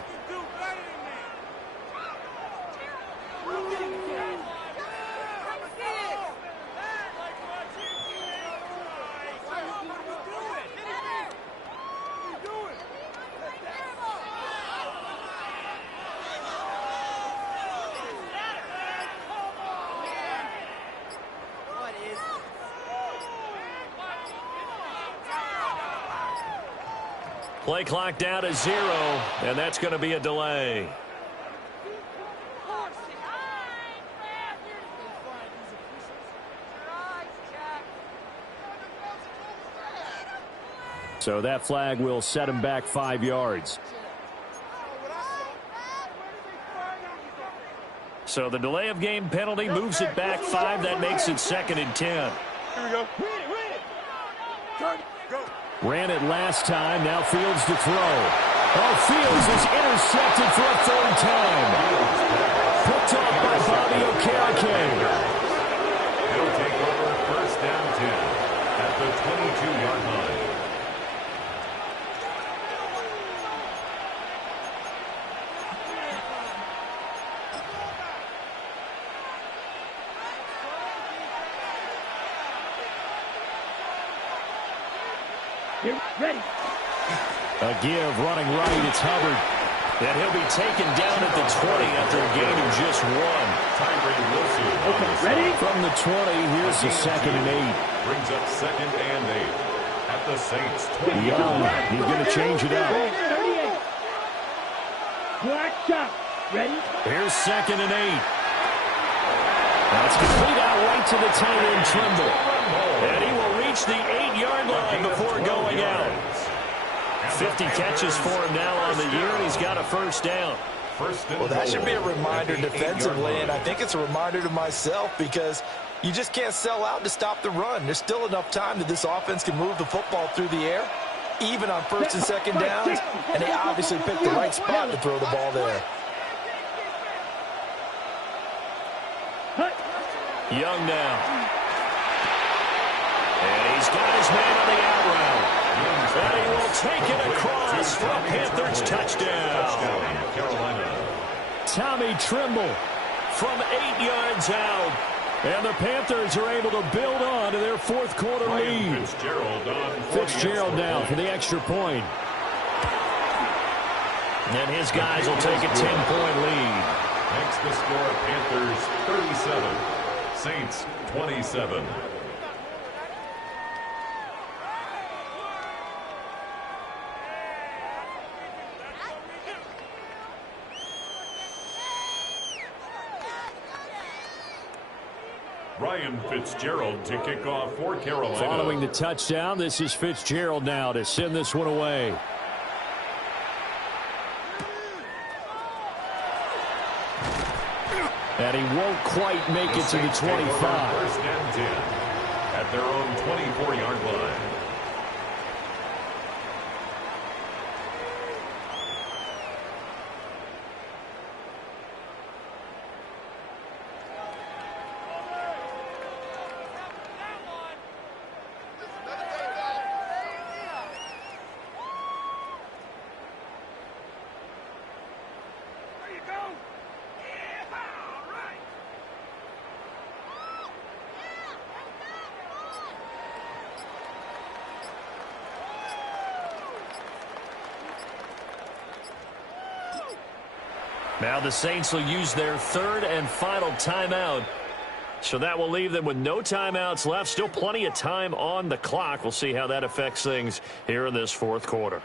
Play clock down to 0, and that's going to be a delay. So that flag will set him back 5 yards. So the delay of game penalty moves it back 5. That makes it 2nd and 10. Here we go. Turn. Go. Ran it last time. Now Fields to throw. Oh, Fields is intercepted for a 3rd time. Picked off by Bobby Okereke. He'll take over 1st down 10 at the 22-yard line. Ready. A give running right. It's Hubbard. And he'll be taken down at the 20 after a gain of just 1. Tyree Wilson. Okay, ready? From the 20, here's the 2nd and 8. Brings up 2nd and 8 at the Saints 20. Young, he's going to change it up. 38. Black shot. Ready? Here's 2nd and 8. That's complete out right to the tight end, Trimble. And he will reach the 8-yard line before going out. 50 catches for him now on the year, and he's got a 1st down. Well, that should be a reminder defensively, and I think it's a reminder to myself because you just can't sell out to stop the run. There's still enough time that this offense can move the football through the air, even on 1st and 2nd downs, and they obviously picked the right spot to throw the ball there. Young now. And he's got his man on the out route. And he will take it across for a Panthers touchdown. Carolina. Tommy Trimble from 8 yards out. And the Panthers are able to build on to their 4th quarter lead. Fitzgerald now for the extra point. And his guys will take a 10-point lead. Makes the score Panthers 37. Saints 27. Ryan Fitzgerald to kick off for Carolina. Following the touchdown, this is Fitzgerald now to send this one away. And he won't quite make it to the 25. First and 10 at their own 24-yard line. Now the Saints will use their third and final timeout. So that will leave them with no timeouts left. Still plenty of time on the clock. We'll see how that affects things here in this fourth quarter.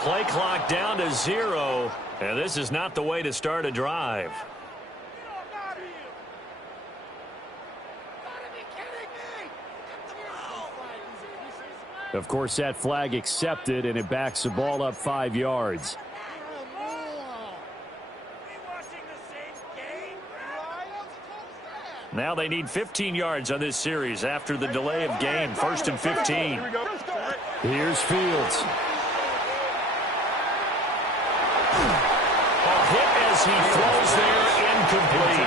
Play clock down to 0, and this is not the way to start a drive. Of course, that flag accepted, and it backs the ball up 5 yards. Now they need 15 yards on this series after the delay of game. 1st and 15. Here's Fields. He throws there, incomplete.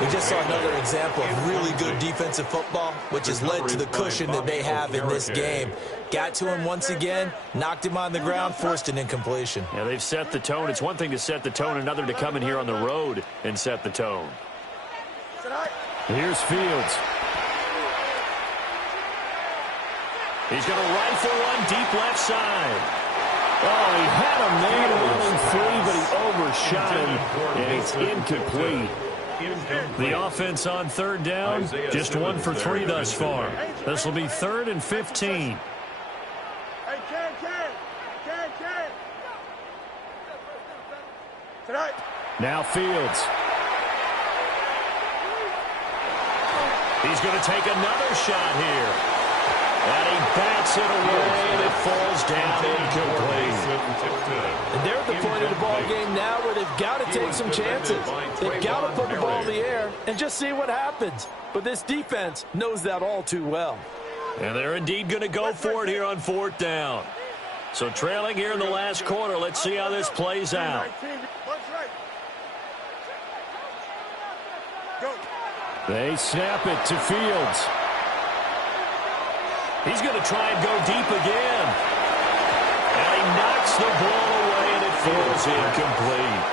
We just saw another example of really good defensive football, which has led to the cushion that they have in this game. Got to him once again, knocked him on the ground, forced an incompletion. Yeah, they've set the tone. It's one thing to set the tone, another to come in here on the road and set the tone. Here's Fields. He's going to rifle one deep left side. Oh, he had him there rolling free, but he overshot him, and it's incomplete. The offense on 3rd down, just 1 for 3 thus far. This will be 3rd and 15. Now Fields. He's going to take another shot here. And he bats it away, and it falls down incomplete. And they're at the point of the ball game now where they've got to take some chances. They've got to put the ball in the air and just see what happens. But this defense knows that all too well. And they're indeed going to go for it here on 4th down. So trailing here in the last quarter, let's see how this plays out. They snap it to Fields. He's going to try and go deep again. And he knocks the ball away, and it falls incomplete.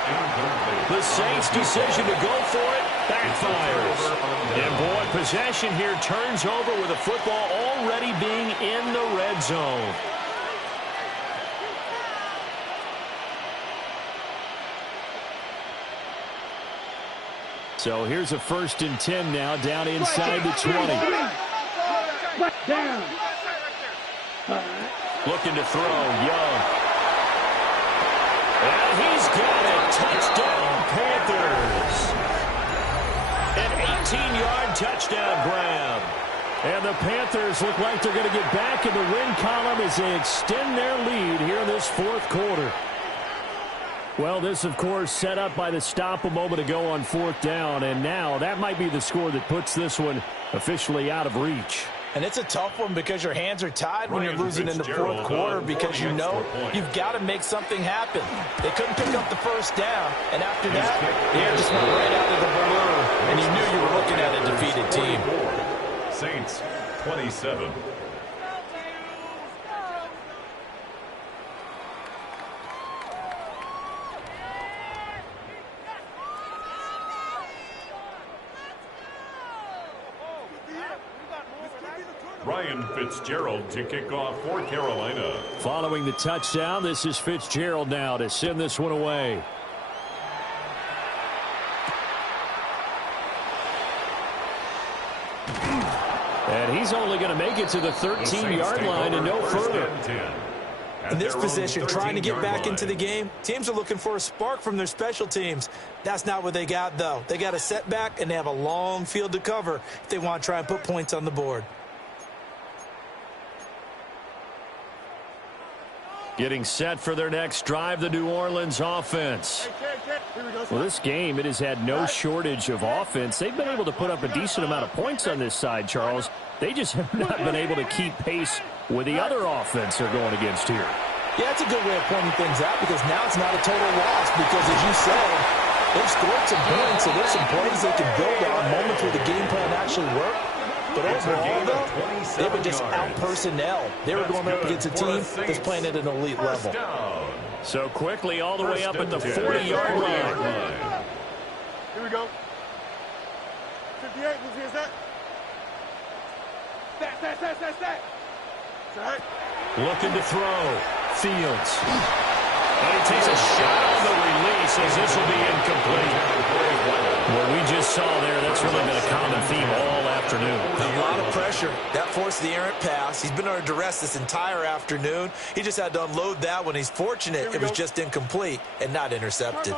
The Saints' decision to go for it backfires. And, boy, possession here turns over with the football already being in the red zone. So here's a 1st and 10 now, down inside the 20. Down. Looking to throw, Young. And he's got it. Touchdown, Panthers. An 18-yard touchdown grab. And the Panthers look like they're going to get back in the win column as they extend their lead here in this 4th quarter. Well, this, of course, set up by the stop a moment ago on 4th down, and now that might be the score that puts this one officially out of reach. And it's a tough one because your hands are tied when you're losing in the 4th quarter because you know you've got to make something happen. They couldn't pick up the 1st down, and after that, the air just went right out of the balloon, and you knew you were looking at a defeated team. Saints 27. Ryan Fitzgerald to kick off for Carolina. Following the touchdown, this is Fitzgerald now to send this one away. And he's only going to make it to the 13-yard line and no further. In this position, trying to get back into the game, teams are looking for a spark from their special teams. That's not what they got, though. They got a setback, and they have a long field to cover if they want to try and put points on the board. Getting set for their next drive, the New Orleans offense. Well, this game, it has had no shortage of offense. They've been able to put up a decent amount of points on this side, Charles. They just have not been able to keep pace with the other offense they're going against here. Yeah, it's a good way of pointing things out because now it's not a total loss because, as you said, they've scored some points, so there's some plays they can build on, moments where the game plan actually worked. But overall, though, they were just out-personnel. They were going up against a team that's playing at an elite level. So quickly all the way up at the 40-yard line. Here we go. 58, who's here, set? Set. Set. Looking to throw. Fields. And he takes a shot on the release as this will be incomplete. What we just saw there, that's really been a common theme all afternoon. A lot of pressure. That forced the errant pass. He's been under duress this entire afternoon. He just had to unload that one. He's fortunate it was just incomplete and not intercepted.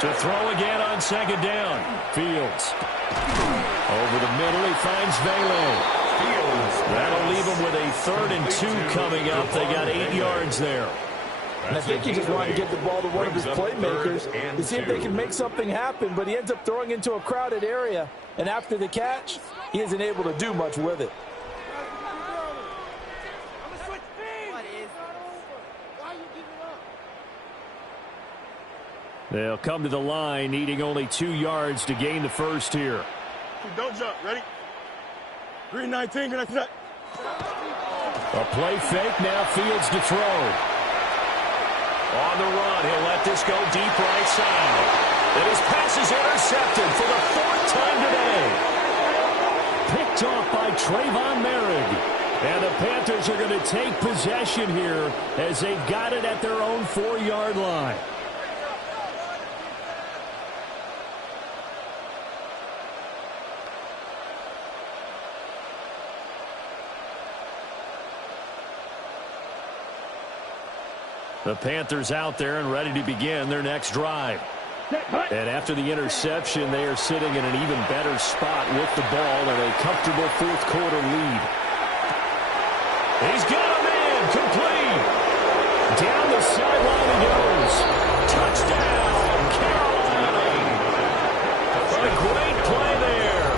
To throw again on second down. Fields. Over the middle, he finds Vele. That'll leave him with a 3rd and 2 coming up. They got 8 yards there. And I think he just wanted to get the ball to one of his playmakers to see if they can make something happen, but he ends up throwing into a crowded area. And after the catch, he isn't able to do much with it. They'll come to the line, needing only 2 yards to gain the first here. Don't jump. Ready? Green 19. Green 19. A play fake. Now Fields to throw. On the run, he'll let this go deep right side. And his pass is intercepted for the 4th time today. Picked off by Trayvon Merrick. And the Panthers are going to take possession here as they've got it at their own 4-yard line. The Panthers out there and ready to begin their next drive. And after the interception, they are sitting in an even better spot with the ball and a comfortable 4th quarter lead. He's got him in. Complete. Down the sideline he goes. Touchdown, Carolina. A great play there.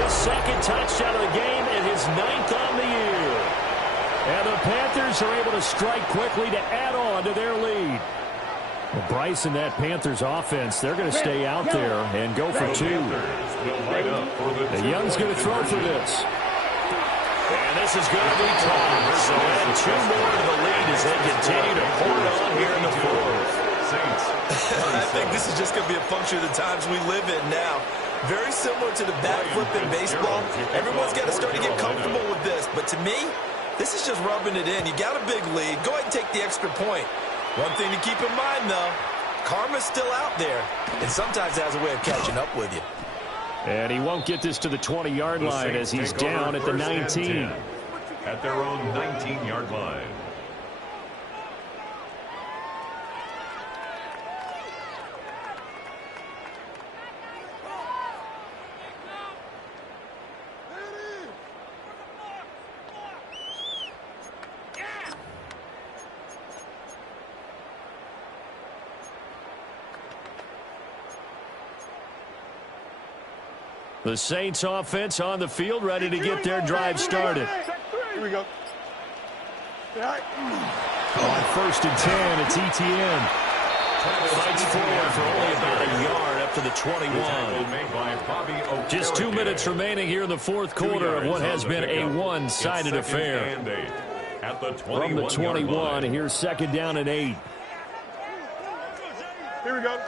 His 2nd touchdown of the game and his 9th on the year. And the Panthers are able to strike quickly to add on to their lead. Well, Bryce and that Panthers offense, they're going to stay out there and go for 2. And Young's going to throw for this. And this is going to be tossed. So add 2 more to the lead as they continue to pour it on here in the 4th. I think this is just going to be a function of the times we live in now. Very similar to the backflip in baseball. Everyone's got to start to get comfortable with this. But to me, this is just rubbing it in. You got a big lead. Go ahead and take the extra point. One thing to keep in mind, though, karma's still out there, and sometimes it has a way of catching up with you. And he won't get this to the 20-yard line as he's down at the 19. At their own 19-yard line. The Saints offense on the field, ready to get their drive started. Here we go. On 1st and 10, it's ETN. Fights forward for only about a yard up to the 21. Just 2 minutes remaining here in the 4th quarter of what has been a one-sided affair. From the 21, here's 2nd down and 8. Here we go.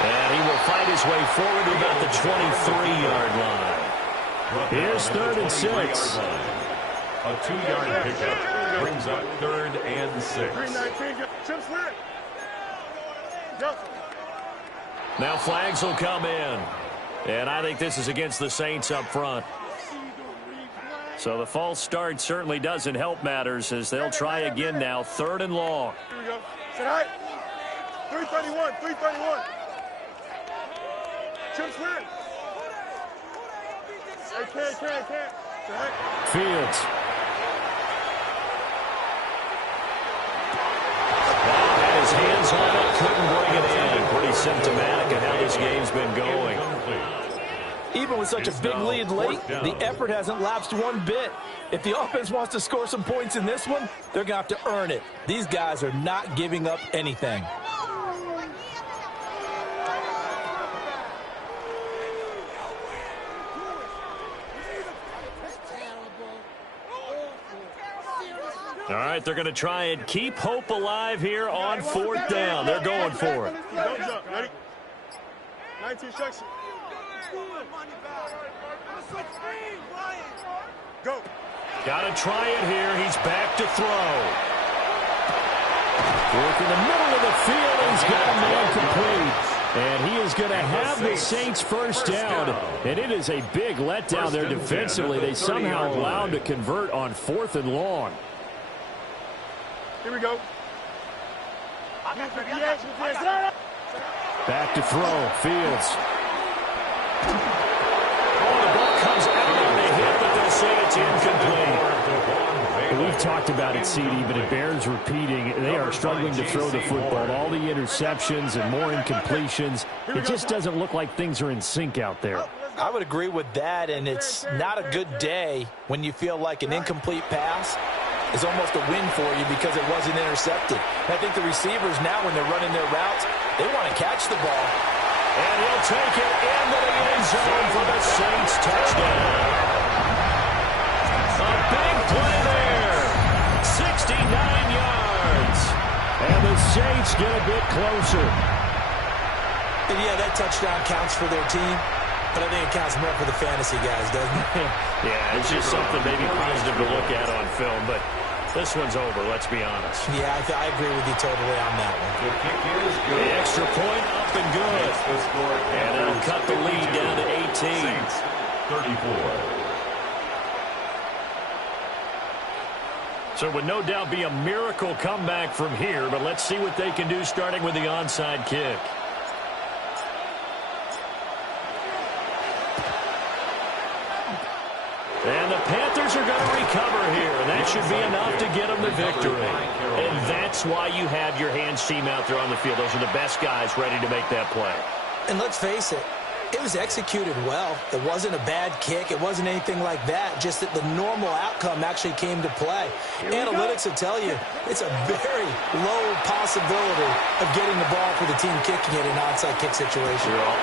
And he will fight his way forward to about the 23-yard line. Here's 3rd and 6. A 2-yard pickup brings up 3rd and 6. Now flags will come in. And I think this is against the Saints up front. So the false start certainly doesn't help matters as they'll try again now. 3rd and long. Here we go. Sit high. 331. 331. Chip clear. Hey, can't. Sit high. Fields. Had his hands on it, couldn't bring it in. Pretty symptomatic of how this game's been going. Even with such a big lead late, the effort hasn't lapsed one bit. If the offense wants to score some points in this one, they're going to have to earn it. These guys are not giving up anything. All right, they're going to try and keep hope alive here on 4th down. They're going for it. Don't jump. Ready? 19 seconds. Go. Got to try it here. He's back to throw. Work in the middle of the field, and he's got a man complete. And he is going to have the Saints first down. And it is a big letdown there defensively. They somehow allowed to convert on 4th and long. Here we go. Back to throw. Fields. Oh, the ball comes out on the hit, but they'll say it's incomplete. We've talked about it, CD, but it bears repeating. They are struggling to throw the football. All the interceptions and more incompletions. It just doesn't look like things are in sync out there. I would agree with that, and it's not a good day when you feel like an incomplete pass is almost a win for you because it wasn't intercepted. And I think the receivers now, when they're running their routes, they want to catch the ball. And he'll take it into the end zone for the Saints touchdown. A big play there. 69 yards. And the Saints get a bit closer. And yeah, that touchdown counts for their team, but I think it counts more for the fantasy guys, doesn't it? Yeah, it's just something maybe positive to look at on film, but this one's over, let's be honest. Yeah, I agree with you totally on that one. The kick is good. The extra point up and good. And it'll cut the lead down to 18. Saints, 34. So it would no doubt be a miracle comeback from here, but let's see what they can do starting with the onside kick. And the Panthers are going to recover here, and that should be enough to get them the victory. And that's why you have your hands team out there on the field. Those are the best guys ready to make that play. And let's face it, it was executed well. It wasn't a bad kick. It wasn't anything like that, just that the normal outcome actually came to play. Analytics will tell you it's a very low possibility of getting the ball for the team kicking it in an onside kick situation. Oh,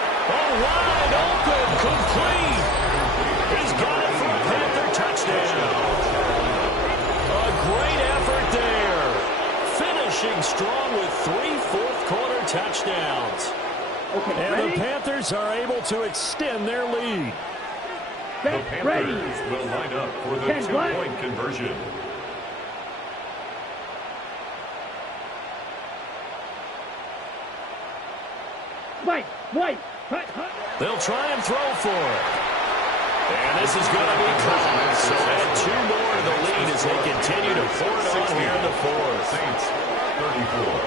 wide open, complete. He's got it for a Panther touchdown. A great effort there. Finishing strong with 3 fourth-quarter touchdowns. Okay, and ready? the Panthers are able to extend their lead. The Panthers will line up for the 2-point conversion. White. They'll try and throw for it. And this is going to be caught. So add 2 more to the lead as they continue to pour it on here in the fourth. Saints, 34.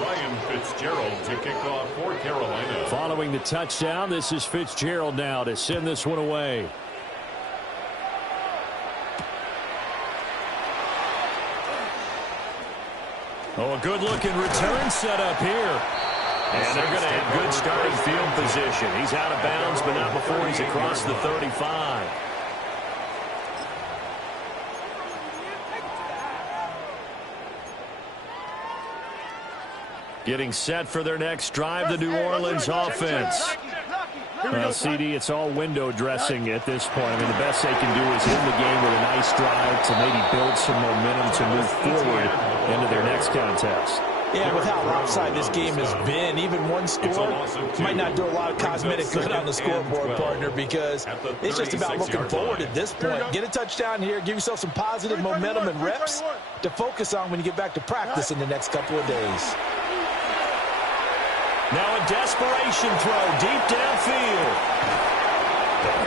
Ryan Fitzgerald to kick off for Carolina. Following the touchdown, this is Fitzgerald now to send this one away. Oh, a good-looking return set up here. And they're going to have good starting field position. He's out of bounds, but not before he's across the 35. Getting set for their next drive, the New Orleans offense. Well, CD, it's all window dressing at this point. I mean, the best they can do is end the game with a nice drive to maybe build some momentum to move forward into their next contest. Yeah, with how lopsided this game has been, even one score might not do a lot of cosmetic good on the scoreboard, partner, because it's just about looking forward at this point. Get a touchdown here, give yourself some positive momentum and reps to focus on when you get back to practice in the next couple of days. Now a desperation throw deep downfield.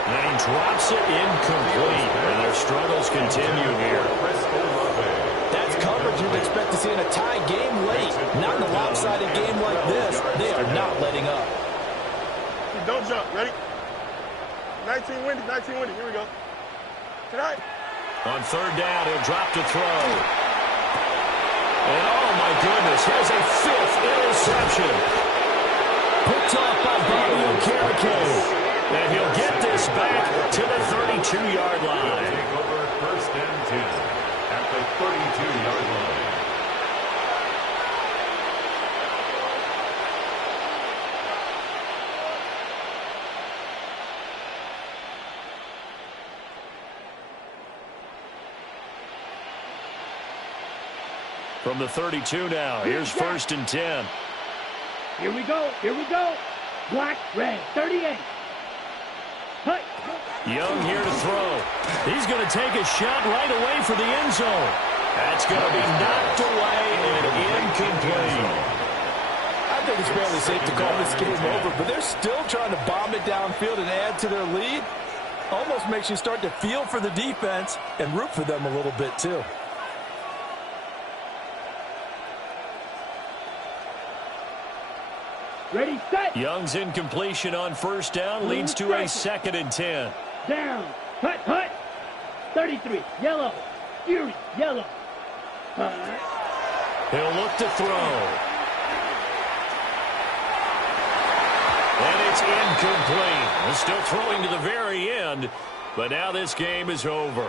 And he drops it incomplete. And their struggles continue here. That's coverage you'd expect to see in a tie game late. Not in a lopsided game like this. They are not letting up. Don't jump. Ready? 19 windy, 19 windy. Here we go. Tonight. On third down, he'll drop to throw. And oh my goodness, here's a fifth interception. Picked off by Bobby Okereke. And he'll get this back to the 32-yard line. Take over first and 10 at the 32-yard line. From the 32 now, here's first and 10. Here we go. Here we go. Black, red, 38. Hut. Young here to throw. He's going to take a shot right away for the end zone. That's going to be knocked away and incomplete. I think it's fairly safe to call this game over, but they're still trying to bomb it downfield and add to their lead. Almost makes you start to feel for the defense and root for them a little bit too. Ready, set. Young's incompletion on first down leads to a second and 10. Down. Hut, hut. 33. Yellow. Fury. Yellow. He'll look to throw. And it's incomplete. He's still throwing to the very end, but now this game is over.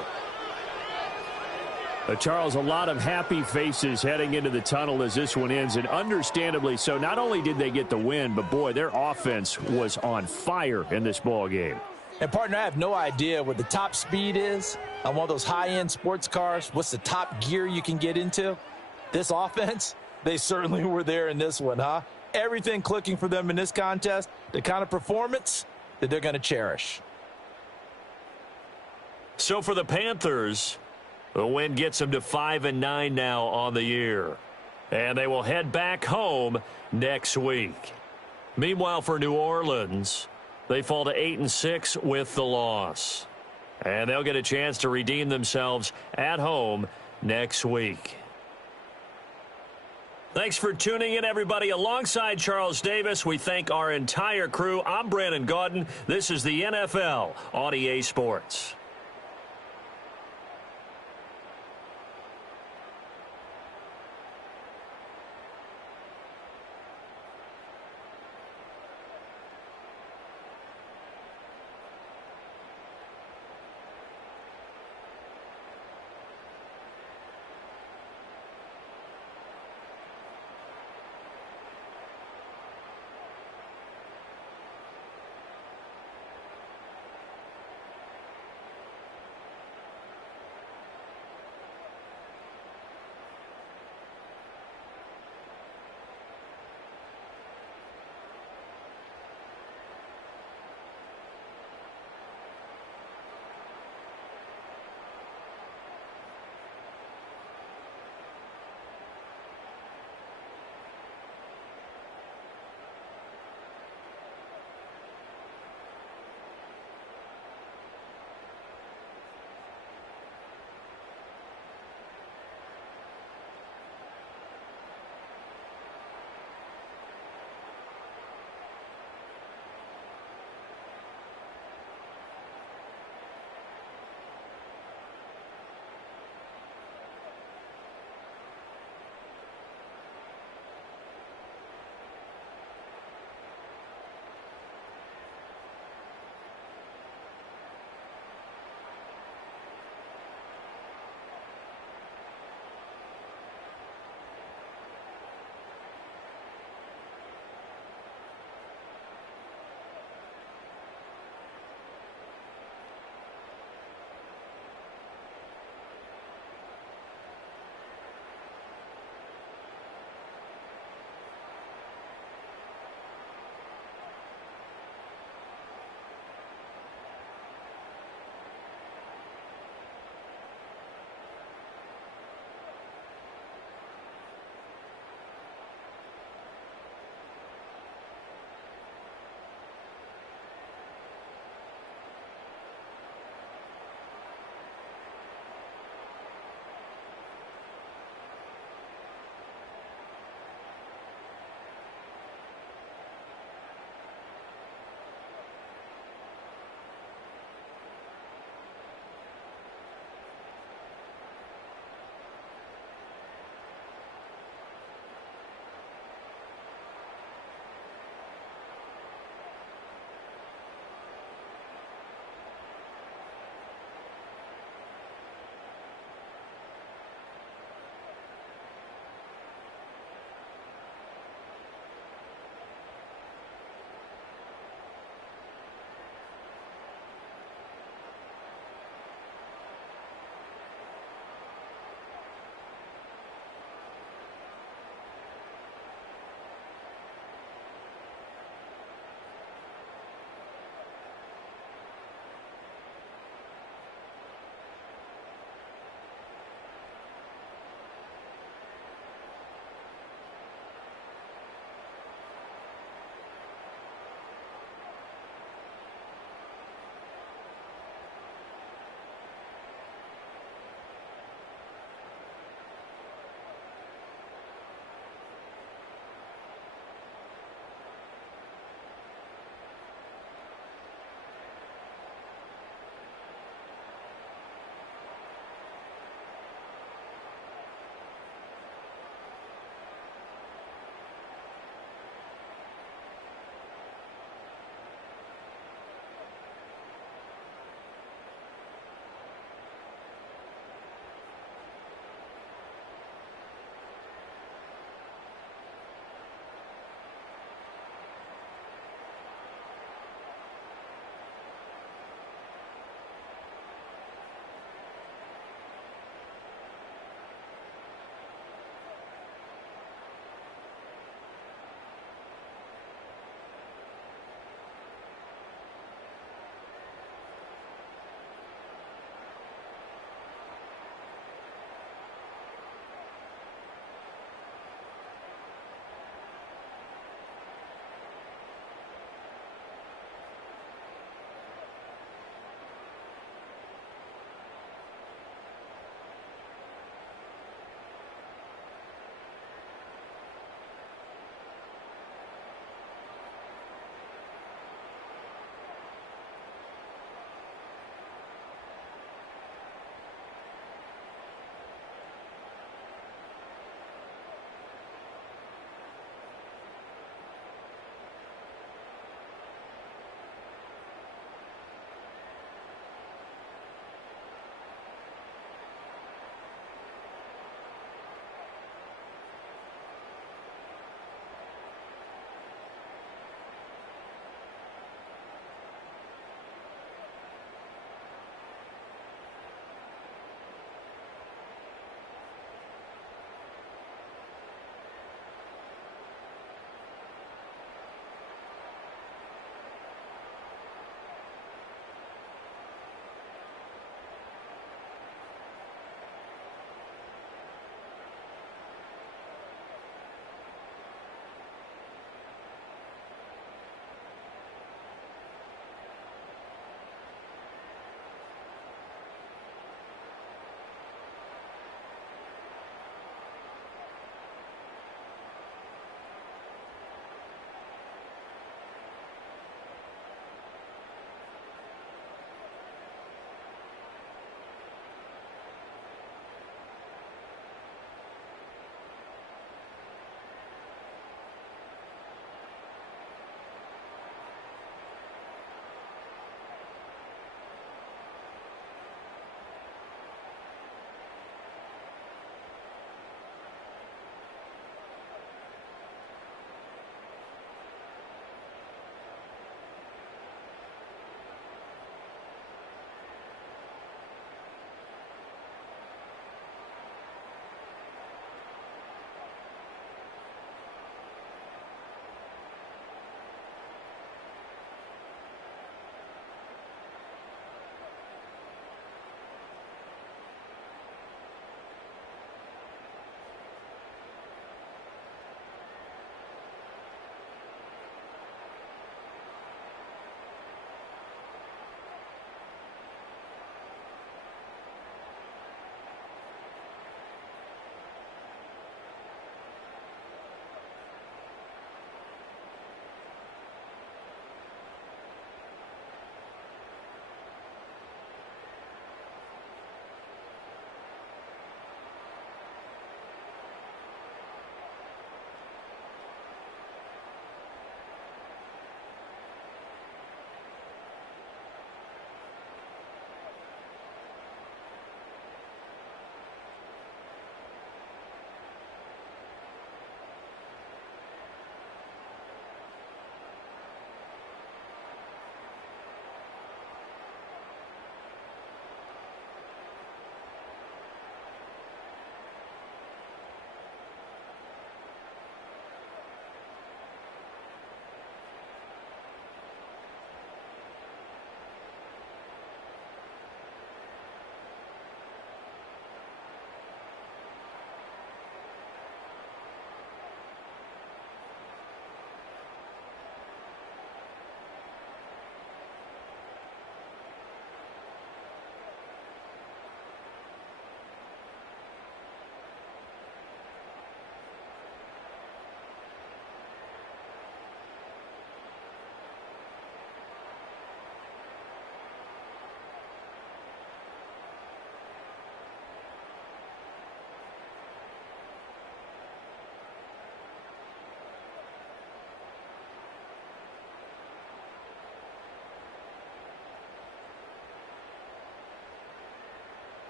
Charles, a lot of happy faces heading into the tunnel as this one ends, and understandably so. Not only did they get the win, but, boy, their offense was on fire in this ball game. And, partner, I have no idea what the top speed is on one of those high-end sports cars. What's the top gear you can get into? This offense, they certainly were there in this one, huh? Everything clicking for them in this contest, the kind of performance that they're going to cherish. So for the Panthers, the win gets them to 5-9 now on the year. And they will head back home next week. Meanwhile, for New Orleans, they fall to 8-6 with the loss. And they'll get a chance to redeem themselves at home next week. Thanks for tuning in, everybody. Alongside Charles Davis, we thank our entire crew. I'm Brandon Gaudin. This is the NFL on EA Sports.